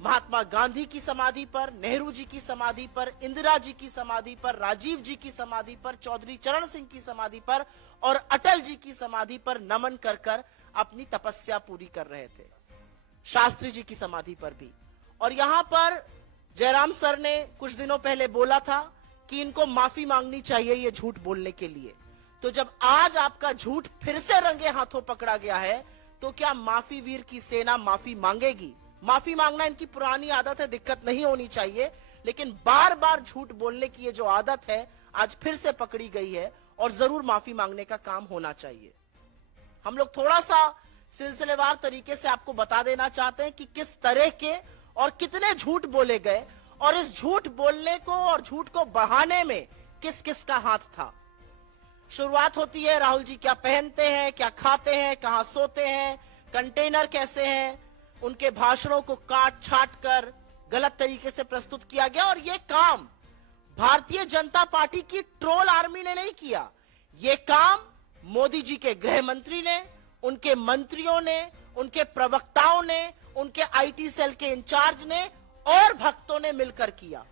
महात्मा गांधी की समाधि पर, नेहरू जी की समाधि पर, इंदिरा जी की समाधि पर, राजीव जी की समाधि पर, चौधरी चरण सिंह की समाधि पर और अटल जी की समाधि पर नमन कर कर अपनी तपस्या पूरी कर रहे थे। शास्त्री जी की समाधि पर भी। और यहां पर जयराम सर ने कुछ दिनों पहले बोला था कि इनको माफी मांगनी चाहिए ये झूठ बोलने के लिए। तो जब आज आपका झूठ फिर से रंगे हाथों पकड़ा गया है, तो क्या माफी वीर की सेना माफी मांगेगी? माफी मांगना इनकी पुरानी आदत है, दिक्कत नहीं होनी चाहिए, लेकिन बार बार झूठ बोलने की ये जो आदत है आज फिर से पकड़ी गई है और जरूर माफी मांगने का काम होना चाहिए। हम लोग थोड़ा सा सिलसिलेवार तरीके से आपको बता देना चाहते हैं कि किस तरह के और कितने झूठ बोले गए और इस झूठ बोलने को और झूठ को बढ़ाने में किस किस का हाथ था। शुरुआत होती है राहुल जी क्या पहनते हैं, क्या खाते हैं, कहां सोते हैं, कंटेनर कैसे हैं, उनके भाषणों को काट छाट कर गलत तरीके से प्रस्तुत किया गया। और ये काम भारतीय जनता पार्टी की ट्रोल आर्मी ने नहीं किया, ये काम मोदी जी के गृह मंत्री ने, उनके मंत्रियों ने, उनके प्रवक्ताओं ने, उनके आईटी सेल के इंचार्ज ने और भक्तों ने मिलकर किया।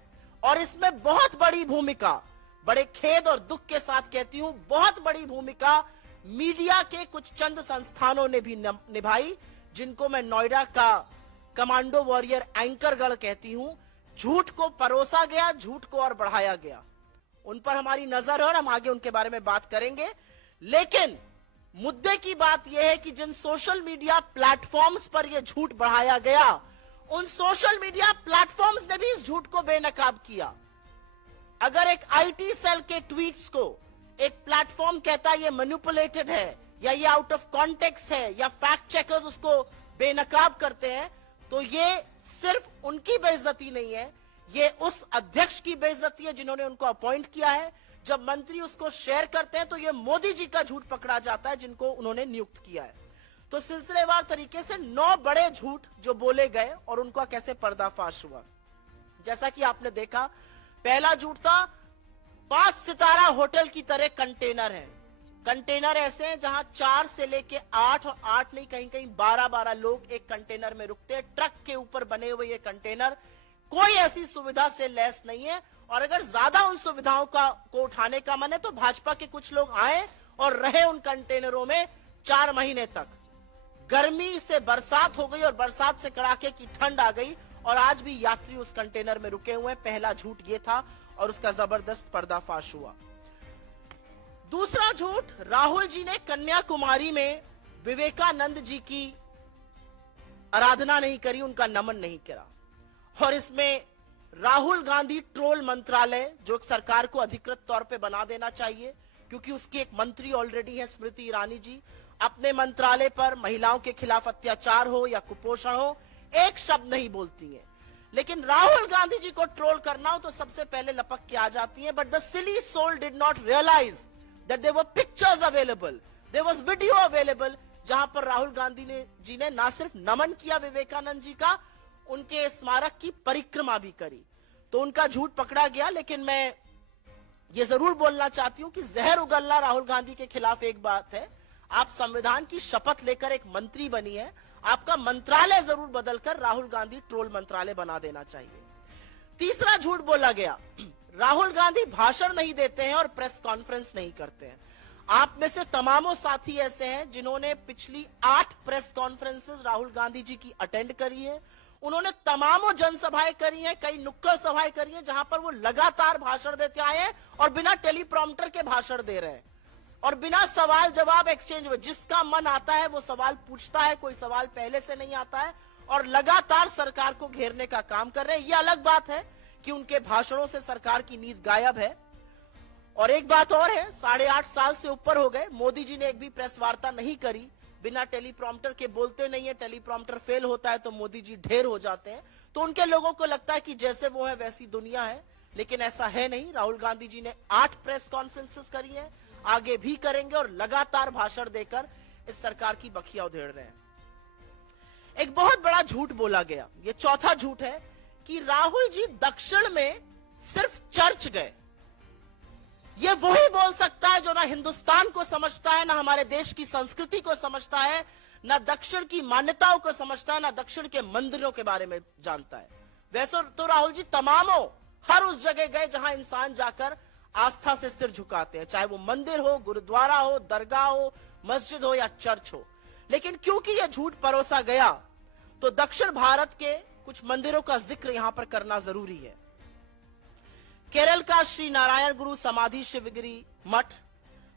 और इसमें बहुत बड़ी भूमिका, बड़े खेद और दुख के साथ कहती हूं, बहुत बड़ी भूमिका मीडिया के कुछ चंद संस्थानों ने भी निभाई, जिनको मैं नोएडा का कमांडो वॉरियर एंकरगढ़ कहती हूं। झूठ को परोसा गया, झूठ को और बढ़ाया गया, उन पर हमारी नजर है और हम आगे उनके बारे में बात करेंगे। लेकिन मुद्दे की बात यह है कि जिन सोशल मीडिया प्लेटफॉर्म्स पर यह झूठ बढ़ाया गया, उन सोशल मीडिया प्लेटफॉर्म्स ने भी इस झूठ को बेनकाब किया। अगर एक आईटी सेल के ट्वीट्स को एक प्लेटफॉर्म कहता है ये मैनिपुलेटेड है या ये आउट ऑफ कॉन्टेक्स्ट है या फैक्ट चेकर्स उसको बेनकाब करते हैं, तो ये सिर्फ उनकी बेइज्जती नहीं है, ये उस अध्यक्ष की बेइज्जती है जिन्होंने उनको अपॉइंट किया है। जब मंत्री उसको शेयर करते हैं तो ये मोदी जी का झूठ पकड़ा जाता है जिनको उन्होंने नियुक्त किया है। तो सिलसिलेवार तरीके से 9 बड़े झूठ जो बोले गए और उनका कैसे पर्दाफाश हुआ। जैसा कि आपने देखा, पहला झूठ था 5 सितारा होटल की तरह कंटेनर है। कंटेनर ऐसे हैं जहां 4 से लेके 8 और 8 नहीं कहीं कहीं 12-12 लोग एक कंटेनर में रुकते हैं। ट्रक के ऊपर बने हुए ये कंटेनर कोई ऐसी सुविधा से लैस नहीं है। और अगर ज्यादा उन सुविधाओं को उठाने का मन है तो भाजपा के कुछ लोग आए और रहे उन कंटेनरों में 4 महीने तक। गर्मी से बरसात हो गई और बरसात से कड़ाके की ठंड आ गई और आज भी यात्री उस कंटेनर में रुके हुए हैं। पहला झूठ ये था और उसका जबरदस्त पर्दाफाश हुआ। दूसरा झूठ, राहुल जी ने कन्याकुमारी में विवेकानंद जी की आराधना नहीं करी, उनका नमन नहीं करा। और इसमें राहुल गांधी ट्रोल मंत्रालय, जो सरकार को अधिकृत तौर पे बना देना चाहिए, क्योंकि उसकी एक मंत्री ऑलरेडी है स्मृति ईरानी जी, अपने मंत्रालय पर महिलाओं के खिलाफ अत्याचार हो या कुपोषण हो एक शब्द नहीं बोलती है। लेकिन राहुल गांधी जी को ट्रोल करना हो तो सबसे पहले लपक के आ जाती है। But the silly soul did not realize that there were pictures available, there was video available, जहां पर राहुल गांधी जी ने ना सिर्फ नमन किया विवेकानंद जी का, उनके स्मारक की परिक्रमा भी करी। तो उनका झूठ पकड़ा गया। लेकिन मैं ये जरूर बोलना चाहती हूं कि जहर उगलना राहुल गांधी के खिलाफ एक बात है, आप संविधान की शपथ लेकर एक मंत्री बनी है, आपका मंत्रालय जरूर बदलकर राहुल गांधी ट्रोल मंत्रालय बना देना चाहिए। तीसरा झूठ बोला गया, राहुल गांधी भाषण नहीं देते हैं और प्रेस कॉन्फ्रेंस नहीं करते हैं। आप में से तमामों साथी ऐसे हैं जिन्होंने पिछली 8 प्रेस कॉन्फ्रेंसेस राहुल गांधी जी की अटेंड करी है, उन्होंने तमामों जनसभाएं करी हैं, कई नुक्कड़ सभाएं करी हैं, जहां पर वो लगातार भाषण देते आए हैं और बिना टेलीप्रॉम्प्टर के भाषण दे रहे हैं और बिना सवाल जवाब एक्सचेंज हुए। जिसका मन आता है वो सवाल पूछता है, कोई सवाल पहले से नहीं आता है और लगातार सरकार को घेरने का काम कर रहे हैं। ये अलग बात है कि उनके भाषणों से सरकार की नींद गायब है। और एक बात और है, 8.5 साल से ऊपर हो गए, मोदी जी ने एक भी प्रेस वार्ता नहीं करी, बिना टेलीप्रॉम्प्टर के बोलते नहीं है। टेलीप्रॉम्प्टर फेल होता है तो मोदी जी ढेर हो जाते हैं, तो उनके लोगों को लगता है कि जैसे वो है वैसी दुनिया है, लेकिन ऐसा है नहीं। राहुल गांधी जी ने 8 प्रेस कॉन्फ्रेंसेस करी है, आगे भी करेंगे और लगातार भाषण देकर इस सरकार की बखिया उधेड़ रहे हैं। एक बहुत बड़ा झूठ बोला गया, ये चौथा झूठ है कि राहुल जी दक्षिण में सिर्फ चर्च गए। ये वही बोल सकता है जो ना हिंदुस्तान को समझता है, ना हमारे देश की संस्कृति को समझता है, ना दक्षिण की मान्यताओं को समझता है, ना दक्षिण के मंदिरों के बारे में जानता है। वैसे तो राहुल जी तमामों हर उस जगह गए जहां इंसान जाकर आस्था से सिर झुकाते हैं, चाहे वो मंदिर हो, गुरुद्वारा हो, दरगाह हो, मस्जिद हो या चर्च हो। लेकिन क्योंकि यह झूठ परोसा गया तो दक्षिण भारत के कुछ मंदिरों का जिक्र यहां पर करना जरूरी है। केरल का श्री नारायण गुरु समाधि शिवगिरी मठ,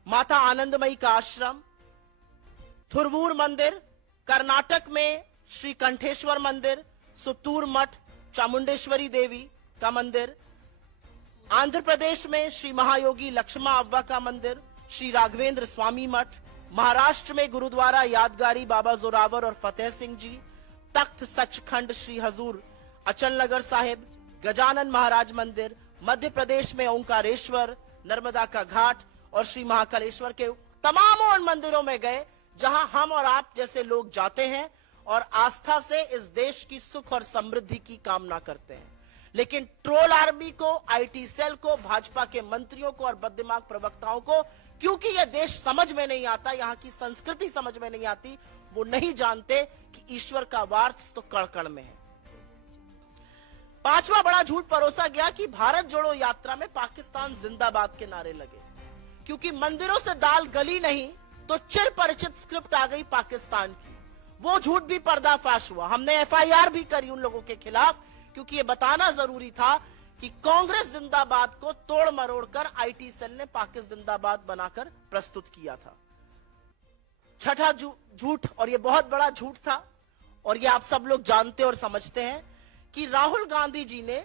माता आनंदमयी का आश्रम, थुरवूर मंदिर, कर्नाटक में श्री कंठेश्वर मंदिर, सुत्तूर मठ, चामुंडेश्वरी देवी का मंदिर, आंध्र प्रदेश में श्री महायोगी लक्ष्मा अव्वा का मंदिर, श्री राघवेंद्र स्वामी मठ, महाराष्ट्र में गुरुद्वारा यादगारी बाबा जोरावर और फतेह सिंह जी, तख्त सचखंड श्री हजूर अचल नगर साहिब, गजानन महाराज मंदिर, मध्य प्रदेश में ओंकारेश्वर, नर्मदा का घाट और श्री महाकालेश्वर के तमाम उन मंदिरों में गए जहां हम और आप जैसे लोग जाते हैं और आस्था से इस देश की सुख और समृद्धि की कामना करते हैं। लेकिन ट्रोल आर्मी को, आईटी सेल को, भाजपा के मंत्रियों को और बददिमाग प्रवक्ताओं को क्योंकि यह देश समझ में नहीं आता, यहाँ की संस्कृति समझ में नहीं आती, वो नहीं जानते कि ईश्वर का वास तो कण कण में है। पांचवा बड़ा झूठ परोसा गया कि भारत जोड़ो यात्रा में पाकिस्तान जिंदाबाद के नारे लगे। क्योंकि मंदिरों से दाल गली नहीं तो चिर परिचित स्क्रिप्ट आ गई पाकिस्तान की। वो झूठ भी पर्दाफाश हुआ। हमने एफआईआर भी करी उन लोगों के खिलाफ, क्योंकि ये बताना जरूरी था कि कांग्रेस जिंदाबाद को तोड़ मरोड़ कर आईटी सेल ने पाकिस्तान जिंदाबाद बनाकर प्रस्तुत किया था। छठा झूठ, और ये बहुत बड़ा झूठ था और ये आप सब लोग जानते और समझते हैं, कि राहुल गांधी जी ने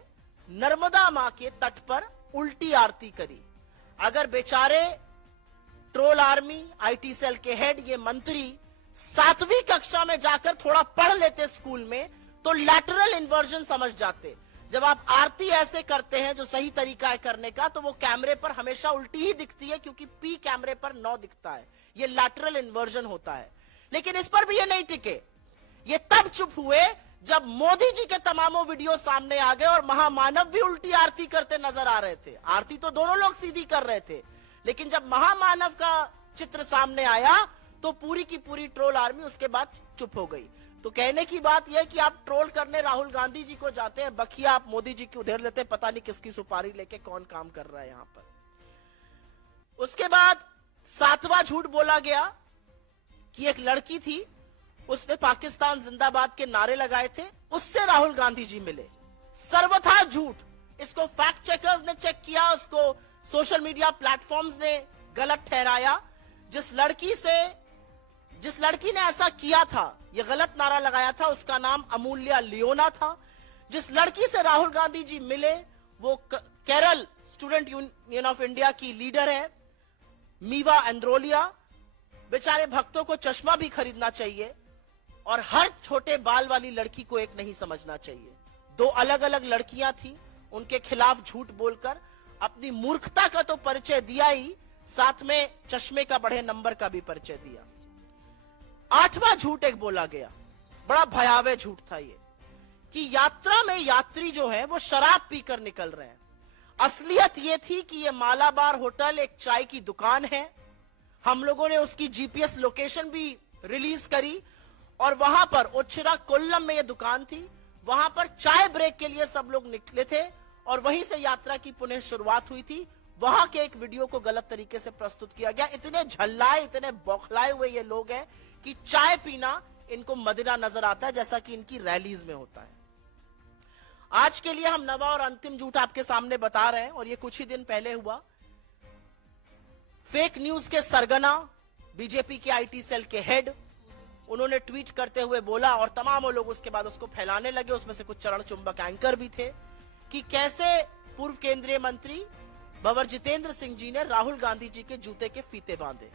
नर्मदा मां के तट पर उल्टी आरती करी। अगर बेचारे ट्रोल आर्मी, आईटी सेल के हेड, ये मंत्री 7वीं कक्षा में जाकर थोड़ा पढ़ लेते स्कूल में तो लैटरल इन्वर्जन समझ जाते। जब आप आरती ऐसे करते हैं जो सही तरीका है करने का, तो वो कैमरे पर हमेशा उल्टी ही दिखती है, क्योंकि पी कैमरे पर 9 दिखता है। ये लैटरल इन्वर्जन होता है। लेकिन इस पर भी ये नहीं टिके। ये तब चुप हुए जब मोदी जी के तमामों वीडियो सामने आ गए और महामानव भी उल्टी आरती करते नजर आ रहे थे। आरती तो दोनों लोग सीधी कर रहे थे, लेकिन जब महामानव का चित्र सामने आया तो पूरी की पूरी ट्रोल आर्मी उसके बाद चुप हो गई। तो कहने की बात यह कि आप ट्रोल करने राहुल गांधी जी को जाते हैं, बखिया आप मोदी जी की उधेड़ लेते हैं, पता नहीं किसकी सुपारी लेके कौन काम कर रहा है यहां पर। उसके बाद 7वां झूठ बोला गया कि एक लड़की थी, उसने पाकिस्तान जिंदाबाद के नारे लगाए थे, उससे राहुल गांधी जी मिले। सर्वथा झूठ। इसको फैक्ट चेकर्स ने चेक किया, उसको सोशल मीडिया प्लेटफॉर्म्स ने गलत ठहराया। जिस लड़की ने ऐसा किया था, ये गलत नारा लगाया था, उसका नाम अमूल्या लियोना था। जिस लड़की से राहुल गांधी जी मिले वो Kerala student union of India की लीडर है, मीवा एंड्रोलिया। बेचारे भक्तों को चश्मा भी खरीदना चाहिए और हर छोटे बाल वाली लड़की को एक नहीं समझना चाहिए। 2 अलग अलग लड़कियां थी, उनके खिलाफ झूठ बोलकर अपनी मूर्खता का तो परिचय दिया ही, साथ में चश्मे का बढ़े नंबर का भी परिचय दिया। 8वां झूठ एक बोला गया, बड़ा भयावह झूठ था ये, कि यात्रा में यात्री जो है वो शराब पीकर निकल रहे हैं। असलियत ये थी कि ये मालाबार होटल एक चाय की दुकान है। हम लोगों ने उसकी जीपीएस लोकेशन भी रिलीज करी और वहां पर ओचिरा कोल्लम में ये दुकान थी। वहां पर चाय ब्रेक के लिए सब लोग निकले थे और वहीं से यात्रा की पुनः शुरुआत हुई थी। वहां के एक वीडियो को गलत तरीके से प्रस्तुत किया गया। इतने झल्लाए, इतने बौखलाए हुए ये लोग हैं कि चाय पीना इनको मदिरा नजर आता है, जैसा कि इनकी रैलीज में होता है। आज के लिए हम नवा और अंतिम झूठ आपके सामने बता रहे हैं, और ये कुछ ही दिन पहले हुआ। फेक न्यूज के सरगना बीजेपी के आईटी सेल के हेड, उन्होंने ट्वीट करते हुए बोला, और तमाम लोग उसके बाद उसको फैलाने लगे, उसमें से कुछ चरण चुंबक एंकर भी थे, कि कैसे पूर्व केंद्रीय मंत्री भंवर जितेंद्र सिंह जी ने राहुल गांधी जी के जूते के फीते बांधे।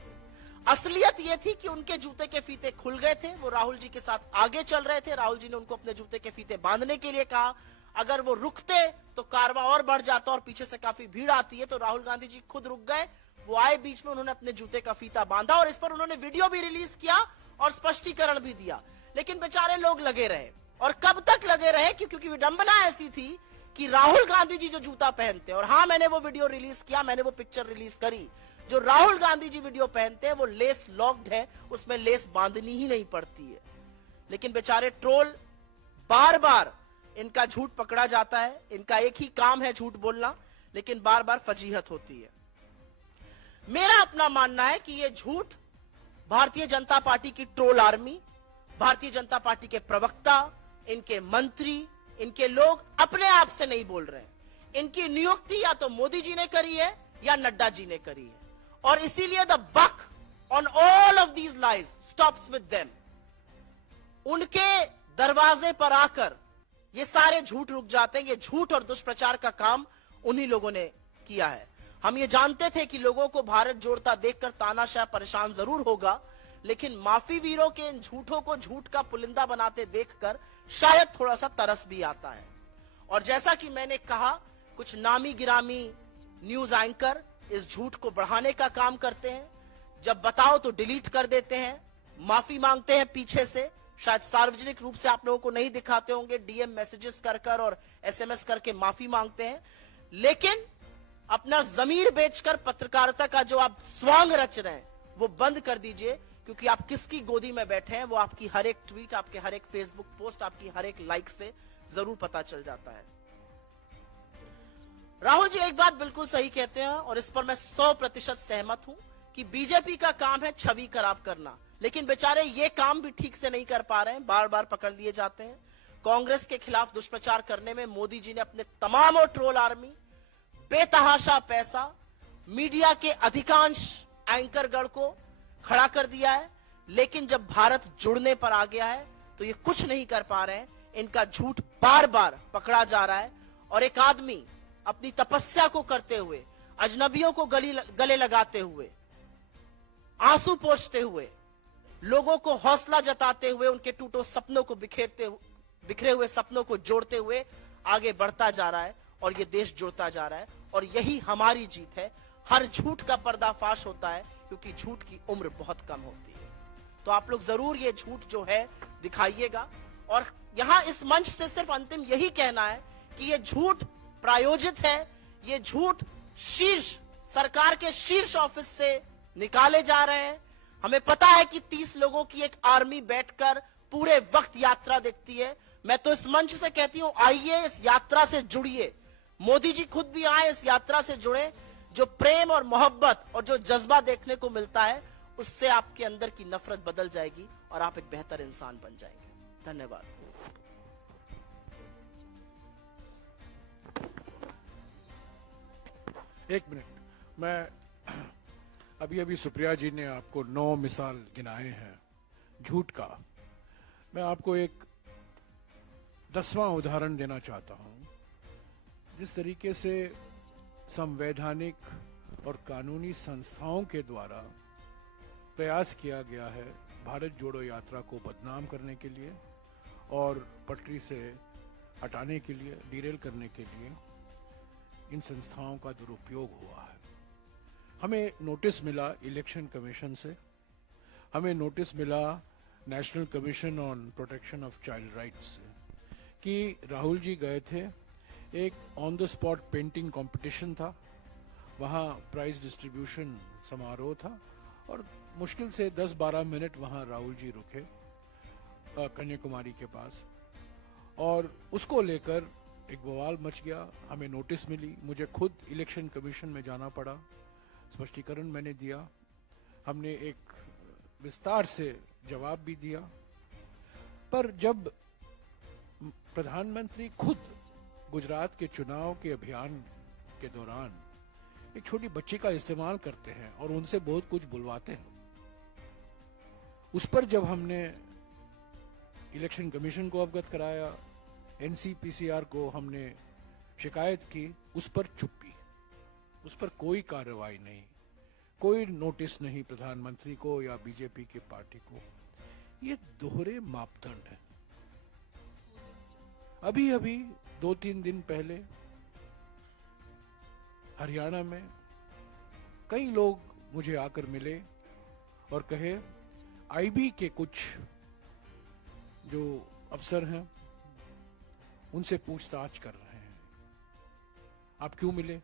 असलियत यह थी कि उनके जूते के फीते खुल गए थे, वो राहुल जी के साथ आगे चल रहे थे। राहुल जी ने उनको अपने जूते के फीते बांधने के लिए कहा। अगर वो रुकते तो कारवां और बढ़ जाता, और पीछे से काफी भीड़ आती है, तो राहुल गांधी जी खुद रुक गए। वो आए बीच में, उन्होंने अपने जूते का फीता बांधा, और इस पर उन्होंने वीडियो भी रिलीज किया और स्पष्टीकरण भी दिया। लेकिन बेचारे लोग लगे रहे, और कब तक लगे रहे? क्योंकि विडंबना ऐसी थी कि राहुल गांधी जी जो जूता पहनते हैं, और हाँ, मैंने वो वीडियो रिलीज किया, मैंने वो पिक्चर रिलीज करी, जो राहुल गांधी जी वीडियो पहनते हैं वो लेस लॉक्ड है, उसमें लेस बांधनी ही नहीं पड़ती है। लेकिन बेचारे ट्रोल, बार बार इनका झूठ पकड़ा जाता है। इनका एक ही काम है झूठ बोलना, लेकिन बार बार फजीहत होती है। मेरा अपना मानना है कि ये झूठ भारतीय जनता पार्टी की troll army, Bharatiya Janata party के प्रवक्ता, इनके मंत्री, इनके लोग अपने आप से नहीं बोल रहे हैं। इनकी नियुक्ति या तो मोदी जी ने करी है या नड्डा जी ने करी है, और इसीलिए the buck on all of these lies stops with them. उनके दरवाजे पर आकर ये सारे झूठ रुक जाते हैं। ये झूठ और दुष्प्रचार का काम उन्हीं लोगों ने किया है। हम ये जानते थे कि लोगों को भारत जोड़ता देखकर तानाशाह परेशान जरूर होगा, लेकिन माफी वीरों के इन झूठों को झूठ का पुलिंदा बनाते देखकर शायद थोड़ा सा तरस भी आता है। और जैसा कि मैंने कहा, कुछ नामी गिरामी न्यूज एंकर इस झूठ को बढ़ाने का काम करते हैं। जब बताओ तो डिलीट कर देते हैं, माफी मांगते हैं पीछे से, शायद सार्वजनिक रूप से आप लोगों को नहीं दिखाते होंगे, डीएम मैसेजेस कर और एसएमएस करके माफी मांगते हैं। लेकिन अपना जमीर बेचकर पत्रकारिता का जो आप स्वांग रच रहे हैं वो बंद कर दीजिए, क्योंकि आप किसकी गोदी में बैठे हैं वो आपकी हर एक ट्वीट, आपके हर एक फेसबुक पोस्ट, आपकी हर एक लाइक से जरूर पता चल जाता है। राहुल जी एक बात बिल्कुल सही कहते हैं, और इस पर मैं 100% सहमत हूं कि बीजेपी का काम है छवि खराब करना, लेकिन बेचारे ये काम भी ठीक से नहीं कर पा रहे हैं, बार बार पकड़ लिए जाते हैं। कांग्रेस के खिलाफ दुष्प्रचार करने में मोदी जी ने अपने तमाम ट्रोल आर्मी, बेतहाशा पैसा, मीडिया के अधिकांश एंकरगण को खड़ा कर दिया है। लेकिन जब भारत जुड़ने पर आ गया है तो ये कुछ नहीं कर पा रहे हैं। इनका झूठ बार बार पकड़ा जा रहा है, और एक आदमी अपनी तपस्या को करते हुए, अजनबियों को गले लगाते हुए, आंसू पोंछते हुए, लोगों को हौसला जताते हुए, उनके टूटे सपनों को बिखरे हुए सपनों को जोड़ते हुए आगे बढ़ता जा रहा है, और ये देश जुड़ता जा रहा है। और यही हमारी जीत है। हर झूठ का पर्दाफाश होता है, क्योंकि झूठ की उम्र बहुत कम होती है। तो आप लोग जरूर ये झूठ जो है दिखाइएगा। और यहां इस मंच से सिर्फ अंतिम यही कहना है कि ये झूठ प्रायोजित है, ये झूठ शीर्ष सरकार के शीर्ष ऑफिस से निकाले जा रहे हैं। हमें पता है कि 30 लोगों की एक आर्मी बैठकर पूरे वक्त यात्रा देखती है। मैं तो इस मंच से कहती हूं, आइए इस यात्रा से जुड़िए। मोदी जी खुद भी आए, इस यात्रा से जुड़े। जो प्रेम और मोहब्बत और जो जज्बा देखने को मिलता है, उससे आपके अंदर की नफरत बदल जाएगी और आप एक बेहतर इंसान बन जाएंगे। धन्यवाद। एक मिनट, मैं अभी सुप्रिया जी ने आपको 9 मिसाल गिनाए हैं झूठ का। मैं आपको एक 10वां उदाहरण देना चाहता हूं। जिस तरीके से संवैधानिक और कानूनी संस्थाओं के द्वारा प्रयास किया गया है भारत जोड़ो यात्रा को बदनाम करने के लिए और पटरी से हटाने के लिए, डिरेल करने के लिए, इन संस्थाओं का दुरुपयोग हुआ है। हमें नोटिस मिला इलेक्शन कमीशन से, हमें नोटिस मिला national commission on protection of child rights से कि राहुल जी गए थे, एक on the spot painting competition था, वहाँ प्राइज डिस्ट्रीब्यूशन समारोह था, और मुश्किल से 10-12 मिनट वहाँ राहुल जी रुके कन्याकुमारी के पास, और उसको लेकर एक बवाल मच गया। हमें नोटिस मिली, मुझे खुद इलेक्शन कमीशन में जाना पड़ा, स्पष्टीकरण मैंने दिया, हमने एक विस्तार से जवाब भी दिया। पर जब प्रधानमंत्री खुद गुजरात के चुनाव के अभियान के दौरान एक छोटी बच्ची का इस्तेमाल करते हैं और उनसे बहुत कुछ बुलवाते हैं। उस पर जब हमने इलेक्शन कमीशन को अवगत कराया, एनसीपीसीआर को हमने शिकायत की, उस पर चुप्पी, उस पर कोई कार्रवाई नहीं, कोई नोटिस नहीं प्रधानमंत्री को या बीजेपी के पार्टी को। ये दोहरे मापदंड है। अभी अभी 2-3 दिन पहले हरियाणा में कई लोग मुझे आकर मिले और कहे आईबी के कुछ जो अफसर हैं उनसे पूछताछ कर रहे हैं। आप क्यों मिले?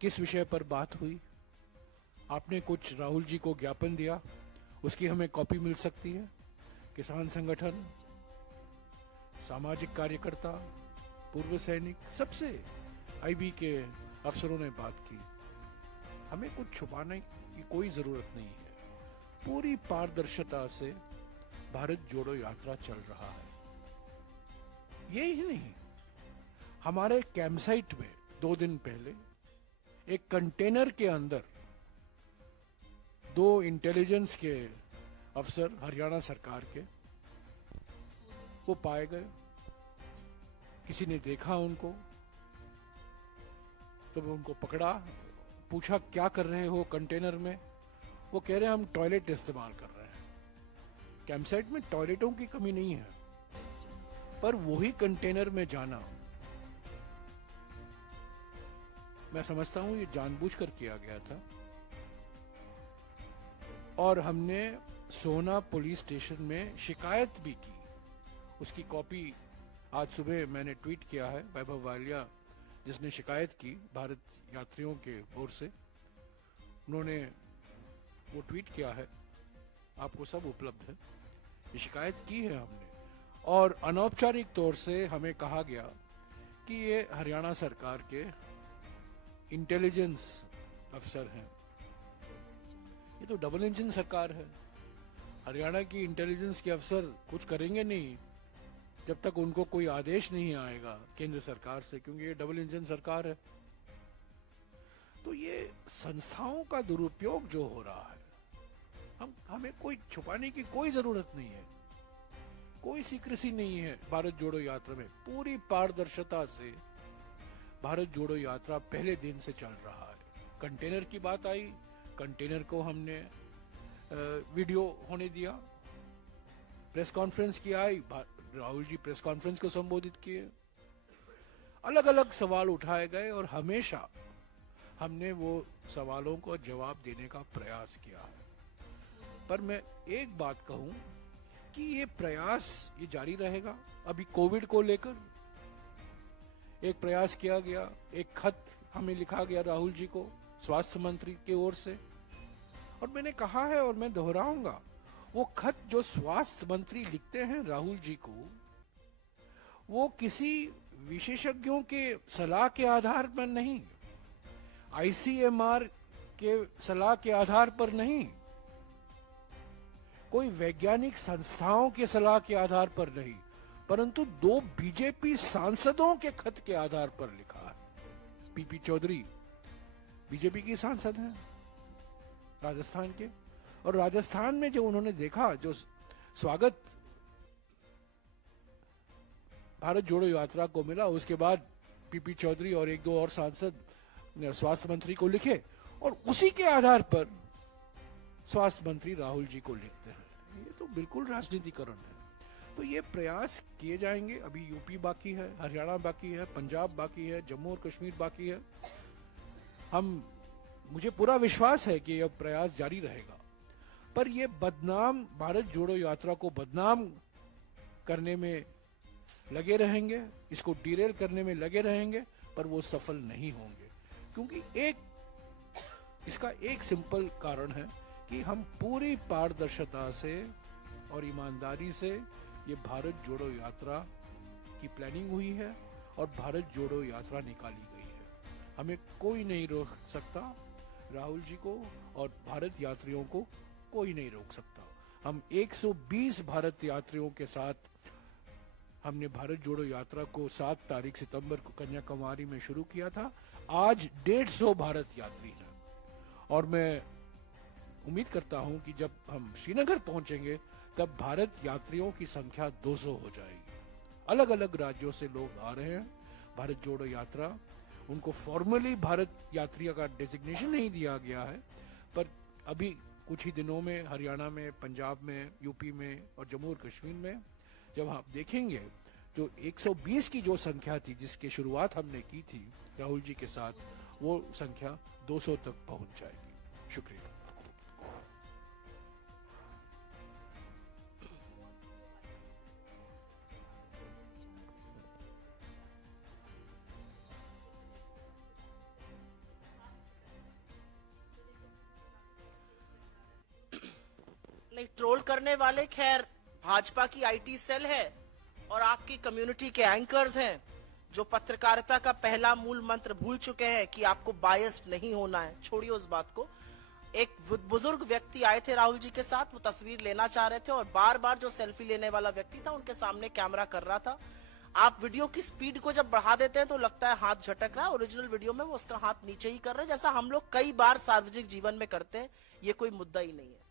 किस विषय पर बात हुई? आपने कुछ राहुल जी को ज्ञापन दिया, उसकी हमें कॉपी मिल सकती है? किसान संगठन, सामाजिक कार्यकर्ता, पूर्व सैनिक, सबसे आईबी के अफसरों ने बात की। हमें कुछ छुपाने की कोई जरूरत नहीं है। पूरी पारदर्शिता से भारत जोड़ो यात्रा चल रहा है। ये ही नहीं, हमारे कैंप साइट में 2 दिन पहले एक कंटेनर के अंदर 2 इंटेलिजेंस के अफसर हरियाणा सरकार के वो पाए गए। किसी ने देखा उनको, तो उनको पकड़ा, पूछा क्या कर रहे हो कंटेनर में? वो कह रहे हैं हम टॉयलेट इस्तेमाल कर रहे हैं। कैंप साइट में टॉयलेटों की कमी नहीं है, पर वही कंटेनर में जाना, मैं समझता हूं ये जानबूझकर किया गया था। और हमने सोना पुलिस स्टेशन में शिकायत भी की। उसकी कॉपी आज सुबह मैंने ट्वीट किया है। वैभव वालिया जिसने शिकायत की भारत यात्रियों के ओर से, उन्होंने वो ट्वीट किया है, आपको सब उपलब्ध है। ये शिकायत की है हमने और अनौपचारिक तौर से हमें कहा गया कि ये हरियाणा सरकार के इंटेलिजेंस अफसर हैं। ये तो डबल इंजन सरकार है। हरियाणा की इंटेलिजेंस के अफसर कुछ करेंगे नहीं जब तक उनको कोई आदेश नहीं आएगा केंद्र सरकार से, क्योंकि ये डबल इंजन सरकार है। तो ये संस्थाओं का दुरुपयोग जो हो रहा है, हमें कोई छुपाने की कोई जरूरत नहीं है। कोई सीक्रेसी नहीं है भारत जोड़ो यात्रा में। पूरी पारदर्शिता से भारत जोड़ो यात्रा पहले दिन से चल रहा है। कंटेनर की बात आई, कंटेनर को हमने वीडियो होने दिया। प्रेस कॉन्फ्रेंस की आई, राहुल जी प्रेस कॉन्फ्रेंस को संबोधित किए। अलग अलग सवाल उठाए गए और हमेशा हमने वो सवालों को जवाब देने का प्रयास किया है। पर मैं एक बात कहूं कि ये प्रयास ये जारी रहेगा। अभी कोविड को लेकर एक प्रयास किया गया, एक खत हमें लिखा गया राहुल जी को स्वास्थ्य मंत्री की ओर से, और मैंने कहा है और मैं दोहराऊंगा, वो खत जो स्वास्थ्य मंत्री लिखते हैं राहुल जी को, वो किसी विशेषज्ञों के सलाह के आधार पर नहीं, आईसीएमआर के सलाह के आधार पर नहीं, कोई वैज्ञानिक संस्थाओं के सलाह के आधार पर नहीं, परंतु 2 बीजेपी सांसदों के खत के आधार पर लिखा है। पीपी चौधरी बीजेपी की सांसद हैं राजस्थान के, और राजस्थान में जो उन्होंने देखा, जो स्वागत भारत जोड़ो यात्रा को मिला, उसके बाद पीपी चौधरी और 1-2 और सांसद स्वास्थ्य मंत्री को लिखे और उसी के आधार पर स्वास्थ्य मंत्री राहुल जी को लिखते हैं। ये तो बिल्कुल राजनीतिकरण है। तो ये प्रयास किए जाएंगे। अभी यूपी बाकी है, हरियाणा बाकी है, पंजाब बाकी है, जम्मू और कश्मीर बाकी है। मुझे पूरा विश्वास है कि यह प्रयास जारी रहेगा। पर ये बदनाम, भारत जोड़ो यात्रा को बदनाम करने में लगे रहेंगे, इसको डिरेल करने में लगे रहेंगे, पर वो सफल नहीं होंगे। क्योंकि इसका एक सिंपल कारण है कि हम पूरी पारदर्शिता से और ईमानदारी से ये भारत जोड़ो यात्रा की प्लानिंग हुई है और भारत जोड़ो यात्रा निकाली गई है। हमें कोई नहीं रोक सकता, राहुल जी को और भारत यात्रियों को कोई नहीं रोक सकता। हम 120 भारत यात्रियों के साथ हमने भारत जोड़ो यात्रा को 7 तारीख सितंबर को कन्याकुमारी में शुरू किया था। आज 150 भारत यात्री हैं और मैं उम्मीद करता हूं कि जब हम श्रीनगर पहुंचेंगे तब भारत यात्रियों की संख्या 200 हो जाएगी। अलग अलग राज्यों से लोग आ रहे हैं। भारत जोड़ो यात्रा, उनको फॉर्मली भारत यात्री का डेजिग्नेशन नहीं दिया गया है, पर अभी कुछ ही दिनों में हरियाणा में, पंजाब में, यूपी में और जम्मू और कश्मीर में जब आप देखेंगे तो 120 की जो संख्या थी जिसकी शुरुआत हमने की थी राहुल जी के साथ, वो संख्या 200 तक पहुंच जाएगी। शुक्रिया। नहीं, ट्रोल करने वाले खैर भाजपा की आईटी सेल है और आपकी कम्युनिटी के एंकर्स हैं जो पत्रकारिता का पहला मूल मंत्र भूल चुके हैं कि आपको बायस्ड नहीं होना है। छोड़िए उस बात को। एक बुजुर्ग व्यक्ति आए थे राहुल जी के साथ, वो तस्वीर लेना चाह रहे थे और बार बार जो सेल्फी लेने वाला व्यक्ति था उनके सामने कैमरा कर रहा था। आप वीडियो की स्पीड को जब बढ़ा देते हैं तो लगता है हाथ झटक रहा है। ओरिजिनल वीडियो में वो उसका हाथ नीचे ही कर रहे हैं, जैसा हम लोग कई बार सार्वजनिक जीवन में करते हैं। ये कोई मुद्दा ही नहीं है।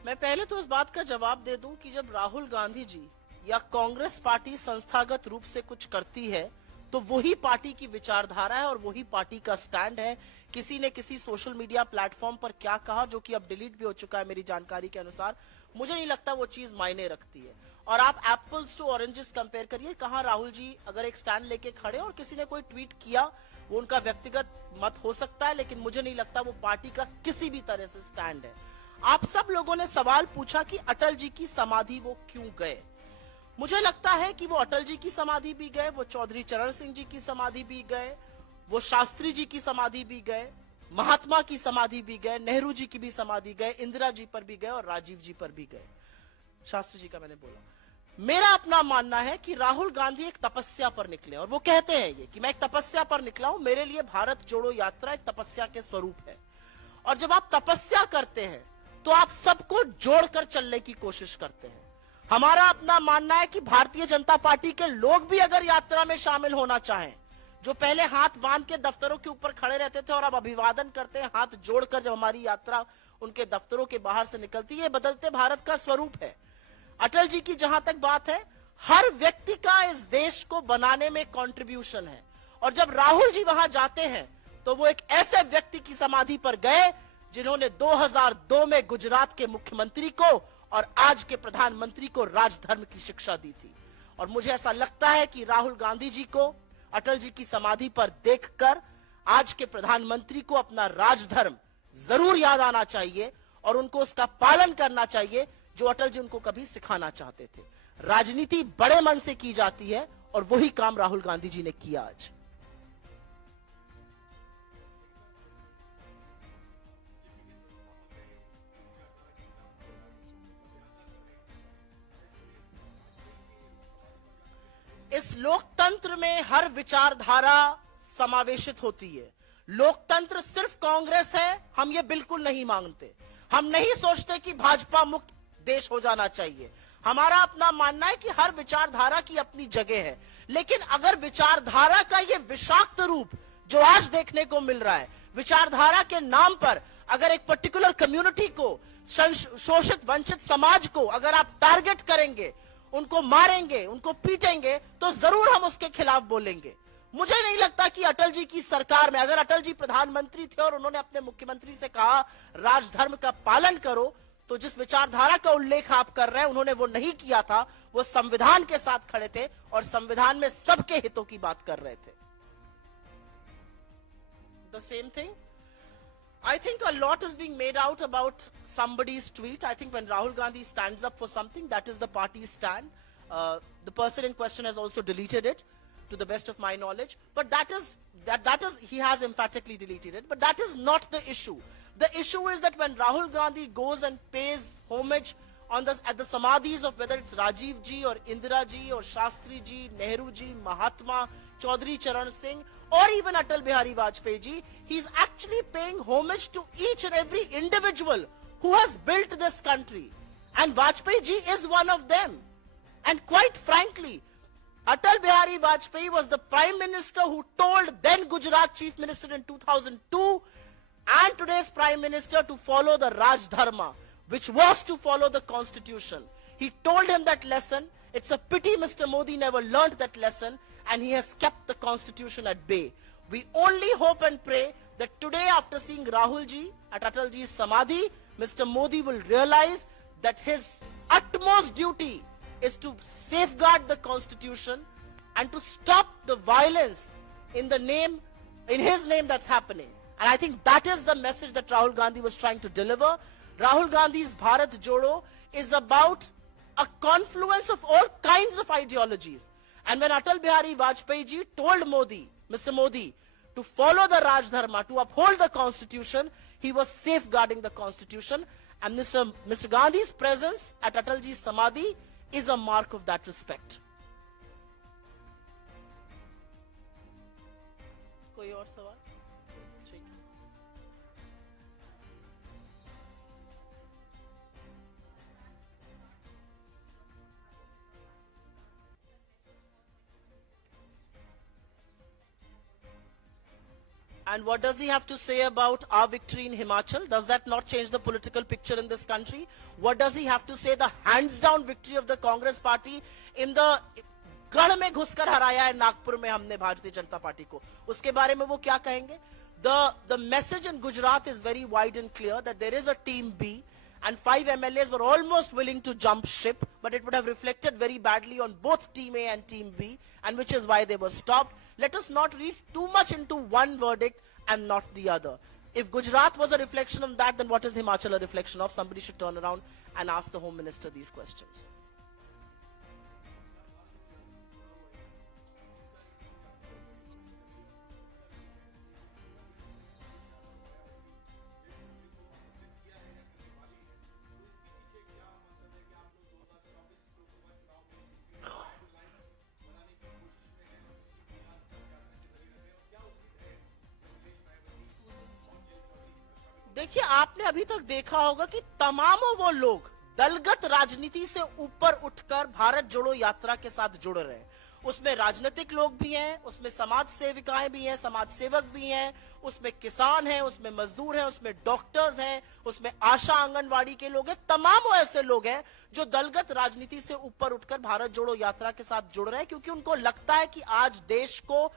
मैं पहले तो इस बात का जवाब दे दूं कि जब राहुल गांधी जी या कांग्रेस पार्टी संस्थागत रूप से कुछ करती है तो वही पार्टी की विचारधारा है और वही पार्टी का स्टैंड है। किसी ने किसी सोशल मीडिया प्लेटफॉर्म पर क्या कहा, जो कि अब डिलीट भी हो चुका है मेरी जानकारी के अनुसार, मुझे नहीं लगता वो चीज मायने रखती है। और आप एप्पल्स टू ऑरेंजेस कंपेयर करिए। कहां राहुल जी अगर एक स्टैंड लेके खड़े और किसी ने कोई ट्वीट किया, वो उनका व्यक्तिगत मत हो सकता है, लेकिन मुझे नहीं लगता वो पार्टी का किसी भी तरह से स्टैंड है। आप सब लोगों ने सवाल पूछा कि अटल जी की समाधि वो क्यों गए। मुझे लगता है कि वो अटल जी की समाधि भी गए, वो चौधरी चरण सिंह जी की समाधि भी गए, वो शास्त्री जी की समाधि भी गए, महात्मा की समाधि भी गए, नेहरू जी की भी समाधि गए, इंदिरा जी पर भी गए और राजीव जी पर भी गए। शास्त्री जी का मैंने बोला। मेरा अपना मानना है कि राहुल गांधी एक तपस्या पर निकले और वो कहते हैं ये कि मैं एक तपस्या पर निकला हूं। मेरे लिए भारत जोड़ो यात्रा एक तपस्या के स्वरूप है। और जब आप तपस्या करते हैं तो आप सबको जोड़कर चलने की कोशिश करते हैं। हमारा अपना मानना है कि भारतीय जनता पार्टी के लोग भी अगर यात्रा में शामिल होना चाहें, जो पहले हाथ बांध के दफ्तरों के ऊपर खड़े रहते थे और अब अभिवादन करते हैं हाथ जोड़कर जब हमारी यात्रा उनके दफ्तरों के बाहर से निकलती है, ये बदलते भारत का स्वरूप है। अटल जी की जहां तक बात है, हर व्यक्ति का इस देश को बनाने में कंट्रीब्यूशन है। और जब राहुल जी वहां जाते हैं तो वो एक ऐसे व्यक्ति की समाधि पर गए जिन्होंने 2002 में गुजरात के मुख्यमंत्री को और आज के प्रधानमंत्री को राजधर्म की शिक्षा दी थी। और मुझे ऐसा लगता है कि राहुल गांधी जी को अटल जी की समाधि पर देखकर आज के प्रधानमंत्री को अपना राजधर्म जरूर याद आना चाहिए और उनको उसका पालन करना चाहिए जो अटल जी उनको कभी सिखाना चाहते थे। राजनीति बड़े मन से की जाती है और वही काम राहुल गांधी जी ने किया आज। इस लोकतंत्र में हर विचारधारा समावेशित होती है। लोकतंत्र सिर्फ कांग्रेस है, हम ये बिल्कुल नहीं मांगते। हम नहीं सोचते कि भाजपा मुक्त देश हो जाना चाहिए। हमारा अपना मानना है कि हर विचारधारा की अपनी जगह है, लेकिन अगर विचारधारा का ये विषाक्त रूप जो आज देखने को मिल रहा है, विचारधारा के नाम पर अगर एक पर्टिकुलर कम्युनिटी को, शोषित वंचित समाज को अगर आप टारगेट करेंगे, उनको मारेंगे, उनको पीटेंगे, तो जरूर हम उसके खिलाफ बोलेंगे। मुझे नहीं लगता कि अटल जी की सरकार में अगर अटल जी प्रधानमंत्री थे और उन्होंने अपने मुख्यमंत्री से कहा राजधर्म का पालन करो, तो जिस विचारधारा का उल्लेख आप कर रहे हैं उन्होंने वो नहीं किया था। वो संविधान के साथ खड़े थे और संविधान में सबके हितों की बात कर रहे थे। the same thing. I think a lot is being made out about somebody's tweet. I think when Rahul Gandhi stands up for something, that is the party's stand. The person in question has also deleted it, to the best of my knowledge. But that is he has emphatically deleted it. But that is not the issue. The issue is that when Rahul Gandhi goes and pays homage at the samadhis of whether it's Rajiv ji or Indira ji or Shastri ji, Nehru ji, Mahatma, Chaudhary Charan Singh, or even Atal Bihari Vajpayee ji, he's actually paying homage to each and every individual who has built this country. And Vajpayee ji is one of them. And quite frankly, Atal Bihari Vajpayee was the Prime Minister who told then Gujarat Chief Minister in 2002 and today's Prime Minister to follow the Raj Dharma, which was to follow the Constitution. He told him that lesson. It's a pity Mr. Modi never learned that lesson, and he has kept the Constitution at bay. We only hope and pray that today, after seeing Rahul ji at Atal ji's Samadhi, Mr. Modi will realize that his utmost duty is to safeguard the Constitution and to stop the violence in his name that's happening. And I think that is the message that Rahul Gandhi was trying to deliver. Rahul Gandhi's Bharat Jodo is about a confluence of all kinds of ideologies. And when Atal Bihari Vajpayee ji told Mr. Modi, to follow the Raj Dharma, to uphold the Constitution, he was safeguarding the Constitution. And Mr. Gandhi's presence at Atal ji's Samadhi is a mark of that respect. कोई और सवाल? ठीक है. And what does he have to say about our victory in Himachal? Does that not change the political picture in this country? What does he have to say the hands down victory of the Congress party in the गढ़ में घुसकर हराया है नागपुर में हमने Bharatiya Janata party को, उसके बारे में वो क्या कहेंगे? The message in Gujarat is very wide and clear that there is a team B and 5 MLAs were almost willing to jump ship, but it would have reflected very badly on both team A and team B, and which is why they were stopped. Let us not read too much into one verdict and not the other. If Gujarat was a reflection of that, then what is Himachal a reflection of? Somebody should turn around and ask the Home Minister these questions. देखिए, आपने अभी तक देखा होगा कि तमाम वो लोग दलगत राजनीति से ऊपर उठकर भारत जोड़ो यात्रा के साथ जुड़ रहे हैं. उसमें राजनीतिक लोग भी हैं, उसमें समाज सेविकाएं भी हैं, समाज सेवक भी हैं, उसमें किसान हैं, उसमें मजदूर हैं, उसमें डॉक्टर्स हैं, उसमें आशा आंगनवाड़ी के लोग हैं. तमाम वो ऐसे लोग हैं जो दलगत राजनीति से ऊपर उठकर भारत जोड़ो यात्रा के साथ जुड़ रहे हैं, क्योंकि उनको लगता है कि आज देश को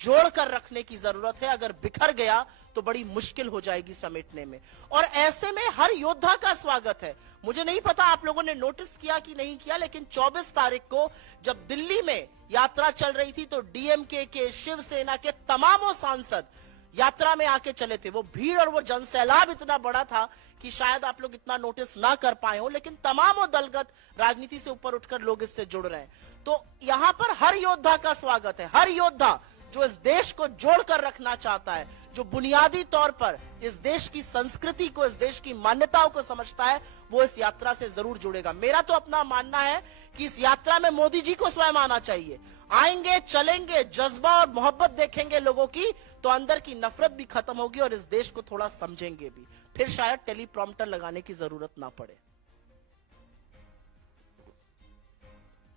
जोड़कर रखने की जरूरत है. अगर बिखर गया तो बड़ी मुश्किल हो जाएगी समेटने में. और ऐसे में हर योद्धा का स्वागत है. मुझे नहीं पता आप लोगों ने नोटिस किया कि नहीं किया, लेकिन 24 तारीख को जब दिल्ली में यात्रा चल रही थी तो डीएमके के, शिवसेना के तमामों सांसद यात्रा में आके चले थे. वो भीड़ और वो जनसैलाब इतना बड़ा था कि शायद आप लोग इतना नोटिस ना कर पाए हो, लेकिन तमामों दलगत राजनीति से ऊपर उठकर लोग इससे जुड़ रहे हैं. तो यहां पर हर योद्धा का स्वागत है. हर योद्धा जो इस देश को जोड़कर रखना चाहता है, जो बुनियादी तौर पर इस देश की संस्कृति को, इस देश की मान्यताओं को समझता है, वो इस यात्रा से जरूर जुड़ेगा. मेरा तो अपना मानना है कि इस यात्रा में मोदी जी को स्वयं आना चाहिए. आएंगे, चलेंगे, जज्बा और मोहब्बत देखेंगे लोगों की, तो अंदर की नफरत भी खत्म होगी और इस देश को थोड़ा समझेंगे भी. फिर शायद टेलीप्रॉम्प्टर लगाने की जरूरत ना पड़े.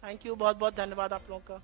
थैंक यू, बहुत बहुत धन्यवाद आप लोगों का.